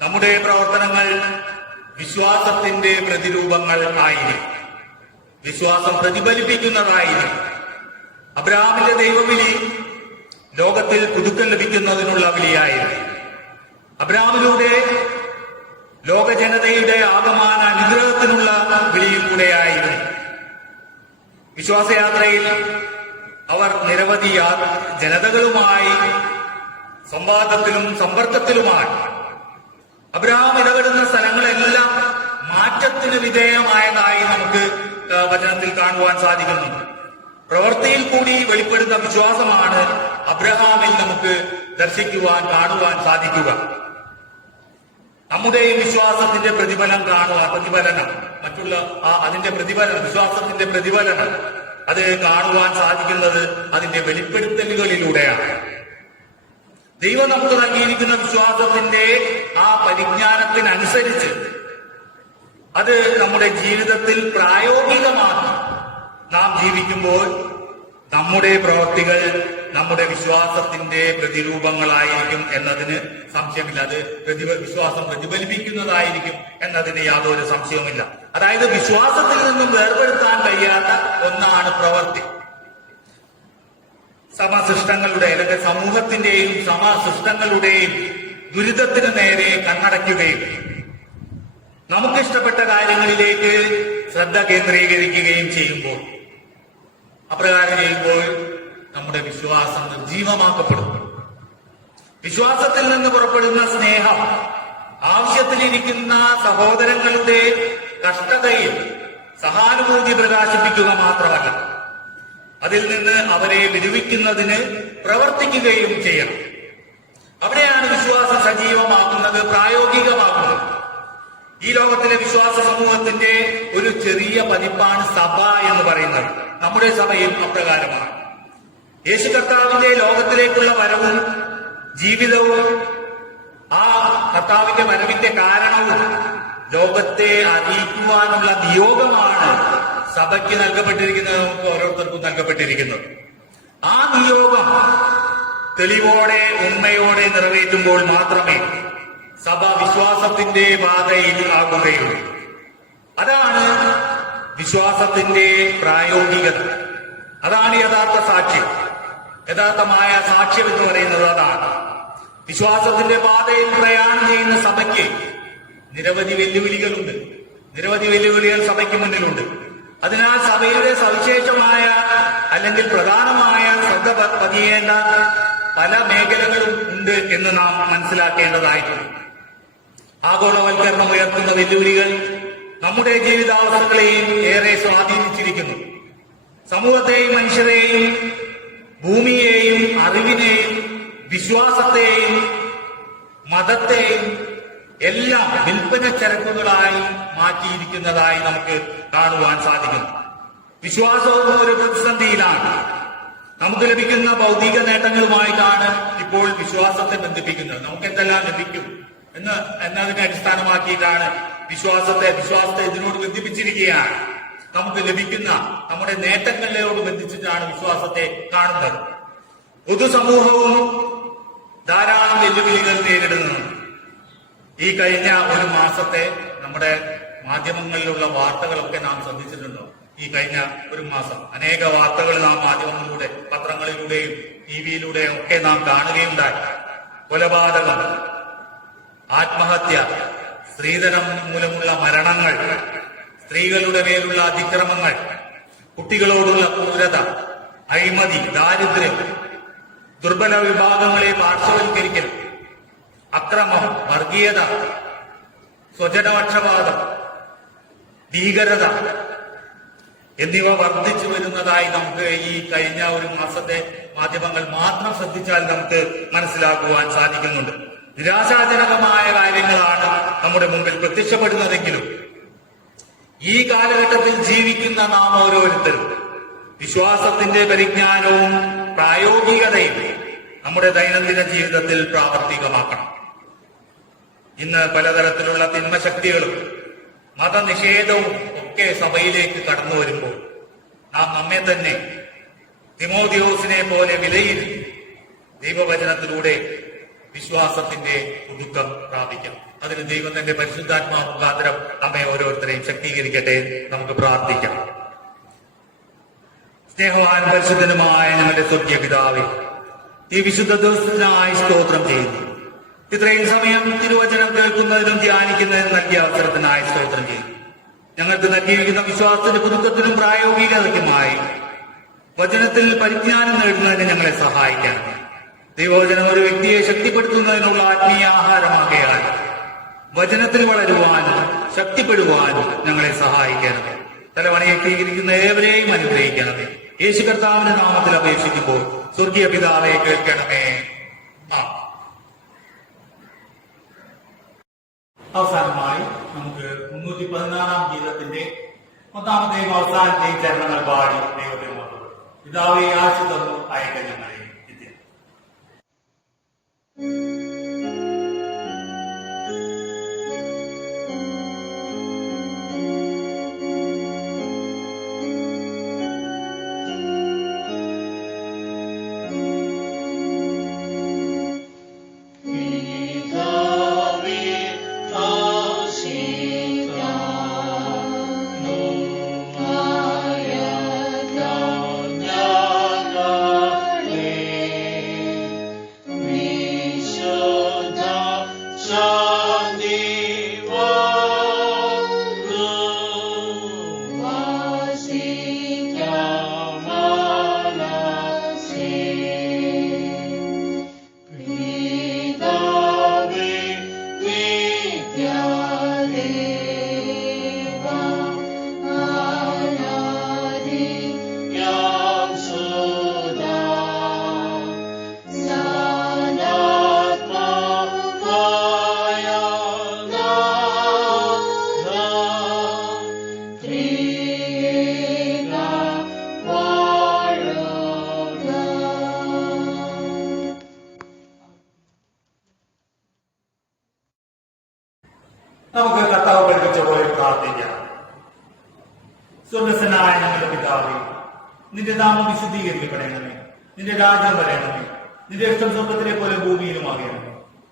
നമ്മുടെ പ്രവർത്തനങ്ങൾ വിശ്വാസത്തിന്റെ പ്രതിരൂപങ്ങൾ ആയിരിക്കും, വിശ്വാസം പ്രതിഫലിപ്പിക്കുന്നതായിരിക്കും. അബ്രഹാമിന്റെ ദൈവവിളി ലോകത്തിൽ പുതുക്കം ലഭിക്കുന്നതിനുള്ള വിളിയായിരുന്നു. അബ്രഹാമിലൂടെ ലോക ജനതയുടെ ആകമാന അനുഗ്രഹത്തിനുള്ള വിളിയും കൂടെയായിരുന്നു. വിശ്വാസയാത്രയിൽ അവർ നിരവധി ജനതകളുമായി സംവാദത്തിലും സമ്പർക്കത്തിലുമാണ്. അബ്രഹാം ഇടപെടുന്ന സ്ഥലങ്ങളെല്ലാം മാറ്റത്തിന് വിധേയമായതായി നമുക്ക് വചനത്തിൽ കാണുവാൻ സാധിക്കുന്നുണ്ട്. പ്രവൃത്തിയിൽ കൂടി വെളിപ്പെടുന്ന വിശ്വാസമാണ് അബ്രഹാമിൽ നമുക്ക് ദർശിക്കുവാൻ, കാണുവാൻ സാധിക്കുക. നമ്മുടെ വിശ്വാസത്തിന്റെ പ്രതിഫലനം അതിന്റെ പ്രതിഫലനം, വിശ്വാസത്തിന്റെ പ്രതിഫലനം അത് കാണുവാൻ സാധിക്കുന്നത് അതിന്റെ വെളിപ്പെടുത്തലുകളിലൂടെയാണ്. ദൈവം നമുക്ക് നൽകിയിരിക്കുന്ന വിശ്വാസത്തിന്റെ ആ പരിജ്ഞാനത്തിനനുസരിച്ച് അത് നമ്മുടെ ജീവിതത്തിൽ പ്രായോഗികമാക്കി നാം ജീവിക്കുമ്പോൾ നമ്മുടെ പ്രവൃത്തികൾ നമ്മുടെ വിശ്വാസത്തിന്റെ പ്രതിരൂപങ്ങളായിരിക്കും എന്നതിന് സംശയമില്ല. അത് വിശ്വാസം പ്രതിഫലിപ്പിക്കുന്നതായിരിക്കും എന്നതിന് യാതൊരു സംശയവുമില്ല. അതായത് വിശ്വാസത്തിൽ നിന്നും വേർപെടുത്താൻ കഴിയാത്ത ഒന്നാണ് പ്രവൃത്തി. സമസൃഷ്ടങ്ങളുടെ അല്ലെങ്കിൽ സമൂഹത്തിന്റെയും സമസൃഷ്ടങ്ങളുടെയും ദുരിതത്തിന് നേരെ കണ്ണടയ്ക്കുകയും നമുക്കിഷ്ടപ്പെട്ട കാര്യങ്ങളിലേക്ക് ശ്രദ്ധ കേന്ദ്രീകരിക്കുകയും ചെയ്യുമ്പോൾ, അപ്രകാരം ചെയ്യുമ്പോൾ നമ്മുടെ വിശ്വാസം നിർജീവമാക്കപ്പെടും. വിശ്വാസത്തിൽ നിന്ന് പുറപ്പെടുന്ന സ്നേഹം ആവശ്യത്തിലിരിക്കുന്ന സഹോദരങ്ങളുടെ കഷ്ടതയിൽ സഹാനുഭൂതി പ്രകാശിപ്പിക്കുക മാത്രമല്ല, അതിൽ നിന്ന് അവരെ വിടുവിക്കുന്നതിന് പ്രവർത്തിക്കുകയും ചെയ്യണം. അവിടെയാണ് വിശ്വാസം സജീവമാക്കുന്നത്, പ്രായോഗികമാക്കുന്നത്. ഈ ലോകത്തിലെ വിശ്വാസ സമൂഹത്തിന്റെ ഒരു ചെറിയ പതിപ്പാണ് സഭ എന്ന് പറയുന്നത്. നമ്മുടെ സഭയും അപ്രകാരമാണ്. യേശു കർത്താവിന്റെ ലോകത്തിലേക്കുള്ള വരവും ജീവിതവും ആ കർത്താവിന്റെ വരവിന്റെ കാരണവും ലോകത്തെ അറിയിക്കുവാനുള്ള നിയോഗമാണ് സഭയ്ക്ക് നൽകപ്പെട്ടിരിക്കുന്നത്, നമുക്ക് ഓരോരുത്തർക്കും നൽകപ്പെട്ടിരിക്കുന്നത്. ആ നിയോഗം തെളിവോടെ ഉണ്മയോടെ നിറവേറ്റുമ്പോൾ മാത്രമേ സഭ വിശ്വാസത്തിന്റെ പാതയിൽ ആകുകയുള്ളൂ. അതാണ് വിശ്വാസത്തിന്റെ പ്രായോഗികത. അതാണ് യഥാർത്ഥ സാക്ഷ്യം. യഥാർത്ഥമായ സാക്ഷ്യം എന്ന് പറയുന്നത് അതാണ്. വിശ്വാസത്തിന്റെ പാതയിൽ പ്രയാണം ചെയ്യുന്ന സഭയ്ക്ക് നിരവധി വെല്ലുവിളികളുണ്ട്. നിരവധി വെല്ലുവിളികൾ സഭയ്ക്ക് മുന്നിലുണ്ട്. അതിനാൽ സഭയുടെ സവിശേഷമായ അല്ലെങ്കിൽ പ്രധാനമായ ശ്രദ്ധ പതിയേണ്ട പല മേഖലകളും ഉണ്ട് എന്ന് നാം മനസ്സിലാക്കേണ്ടതായിട്ടുണ്ട്. ആഗോളവൽക്കരണം ഉയർത്തുന്ന വെല്ലുവിളികൾ നമ്മുടെ ജീവിതാവസ്ഥകളെയും ഏറെ സ്വാധീനിച്ചിരിക്കുന്നു. സമൂഹത്തെയും മനുഷ്യരെയും ഭൂമിയെയും അറിവിനെയും വിശ്വാസത്തെയും മതത്തെയും എല്ലാം വിൽപ്പന ചരക്കുകളായി മാറ്റിയിരിക്കുന്നതായി നമുക്ക് കാണുവാൻ സാധിക്കും. വിശ്വാസവും ഒരു പ്രതിസന്ധിയിലാണ്. നമുക്ക് ലഭിക്കുന്ന ഭൗതിക നേട്ടങ്ങളുമായിട്ടാണ് ഇപ്പോൾ വിശ്വാസത്തെ ബന്ധിപ്പിക്കുന്നത്. നമുക്ക് എന്തെല്ലാം ലഭിക്കും എന്നതിനെ അടിസ്ഥാനമാക്കിയിട്ടാണ് വിശ്വാസത്തെ ഇതിനോട് ബന്ധിപ്പിച്ചിരിക്കുകയാണ്. നമുക്ക് ലഭിക്കുന്ന നമ്മുടെ നേട്ടങ്ങളോട് ബന്ധിച്ചിട്ടാണ് വിശ്വാസത്തെ കാണുന്നത്. പൊതുസമൂഹവും ധാരാളം വെല്ലുവിളികൾ നേരിടുന്നുണ്ട്. ഈ കഴിഞ്ഞ ഒരു മാസത്തെ നമ്മുടെ മാധ്യമങ്ങളിലുള്ള വാർത്തകളൊക്കെ നാം ശ്രദ്ധിച്ചിട്ടുണ്ടോ? ഈ കഴിഞ്ഞ ഒരു മാസം അനേക വാർത്തകൾ നാം മാധ്യമങ്ങളിലൂടെ, പത്രങ്ങളിലൂടെയും ടിവിയിലൂടെയും ഒക്കെ നാം കാണുകയുണ്ടായി. കൊലപാതകം, ആത്മഹത്യ, സ്ത്രീധനം മൂലമുള്ള മരണങ്ങൾ, സ്ത്രീകളുടെ മേലുള്ള അതിക്രമങ്ങൾ, കുട്ടികളോടുള്ള ക്രൂരത, അഴിമതി, ദാരിദ്ര്യം, ദുർബല വിഭാഗങ്ങളെ പാർശ്വവൽക്കരിക്കൽ, അക്രമം, വർഗീയത, സ്വജനപക്ഷപാതം, ഭീകരത എന്നിവ വർദ്ധിച്ചു വരുന്നതായി നമുക്ക് ഈ കഴിഞ്ഞ ഒരു മാസത്തെ മാധ്യമങ്ങൾ മാത്രം ശ്രദ്ധിച്ചാൽ നമുക്ക് മനസ്സിലാക്കുവാൻ സാധിക്കുന്നുണ്ട്. നിരാശാജനകമായ കാര്യങ്ങളാണ് നമ്മുടെ മുമ്പിൽ പ്രത്യക്ഷപ്പെടുന്നതെങ്കിലും ഈ കാലഘട്ടത്തിൽ ജീവിക്കുന്ന നാം ഓരോരുത്തരും വിശ്വാസത്തിന്റെ പരിജ്ഞാനവും പ്രായോഗികതയും നമ്മുടെ ദൈനംദിന ജീവിതത്തിൽ പ്രാവർത്തികമാക്കണം. ഇന്ന് പലതരത്തിലുള്ള തിന്മശക്തികളും മതനിഷേധവും ഒക്കെ സഭയിലേക്ക് കടന്നു വരുമ്പോൾ നാം നമ്മെ തന്നെ തിമോഥെയോസിനെ പോലെ വിലയിരുത്തി ദൈവവചനത്തിലൂടെ വിശ്വാസത്തിന്റെ പുതുക്കം പ്രാപിക്കാം. അതിന് ദൈവം തന്റെ പരിശുദ്ധാത്മാവ് മുഖാന്തരം നമ്മെ ഓരോരുത്തരെയും ശക്തീകരിക്കട്ടെ. നമുക്ക് പ്രാർത്ഥിക്കാം. സ്നേഹവാൻ പരിശുദ്ധനുമായ ഞങ്ങളുടെ സ്വർഗീയ പിതാവേ, ഈ വിശുദ്ധ ദിവസത്തിനായി സ്തോത്രം ചെയ്യുന്നു. ഇത്രയും സമയം തിരുവചനം കേൾക്കുന്നതിനും ധ്യാനിക്കുന്നതിനും നൽകിയ അവസരത്തിനായി സ്തോത്രം ചെയ്യുന്നു. ഞങ്ങൾക്ക് നൽകിയിരിക്കുന്ന വിശ്വാസത്തിന്റെ പുതുക്കത്തിനും പ്രായോഗികതയ്ക്കുമായി വചനത്തിൽ പരിജ്ഞാനം നേടുന്നതിന് ഞങ്ങളെ സഹായിക്കണം. ദൈവവചനം ഒരു വ്യക്തിയെ ശക്തിപ്പെടുത്തുന്നതിനുള്ള ആത്മീയ ആഹാരമാകയാൽ വചനത്തിൽ വളരുവാനും ശക്തിപ്പെടുവാനും ഞങ്ങളെ സഹായിക്കണമേ. തലവണയെ സ്വീകരിക്കുന്ന ഏവരെയും അനുഗ്രഹിക്കണമേ. യേശു കർത്താവിന്റെ നാമത്തിൽ അപേക്ഷിക്കുമ്പോൾ സ്വർഗീയ പിതാവെ കേൾക്കണമേ. അവസാനമായി നമുക്ക് 316 ഗീതത്തിന്റെ 1-ാമത്തെയും അവസാനത്തെയും ചരണങ്ങൾ പാടി ദൈവത്തെ മാത്രം പിതാവെ ആശ തന്നു അയക്ക ഞങ്ങളെ. നമുക്ക് കർത്താവ് പഠിപ്പിച്ച പോലെ പ്രാർത്ഥിക്കാം. സ്വർഗസ്ഥനായ ഞങ്ങളുടെ പിതാവേ, നിന്റെ നാമം വിശുദ്ധീകരിക്കപ്പെടണമേ. നിന്റെ രാജ്യം വരണമേ. നിന്റെ ഇഷ്ടം സ്വർഗത്തിലെ പോലെ ഭൂമിയിലുമാകണമേ.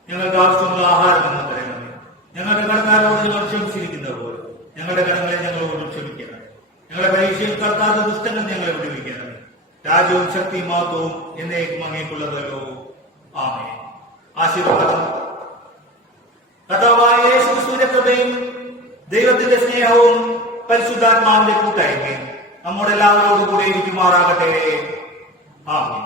ഞങ്ങൾക്ക് ആവശ്യമുള്ള ആഹാരം എന്ന് തരണമേ. ഞങ്ങളുടെ കടക്കാരോട് ഞങ്ങൾ ക്ഷമിച്ചിരിക്കുന്നത് പോലെ ഞങ്ങളുടെ കടങ്ങളെ ഞങ്ങളോട് ക്ഷമിക്കണം. ഞങ്ങളുടെ പരീക്ഷയിൽ കടക്കാത്ത ദുഷ്ടങ്ങൾ ഞങ്ങളെ വിടുവിക്കണമേ. രാജ്യവും ശക്തിയും മഹത്വവും എന്നേക്കും അങ്ങേക്കുള്ളതല്ലോ. ആമേൻ. ആശീർവാദം. കർത്താവായ യേശുക്രിസ്തുവിന്റെ കൃപയും ദൈവത്തിന്റെ സ്നേഹവും പരിശുദ്ധാത്മാവിന്റെ കൂട്ടായ്മയും നമ്മുടെ എല്ലാവരോടും കൂടെ ഇരിക്കുമാറാകട്ടെ. ആമേൻ.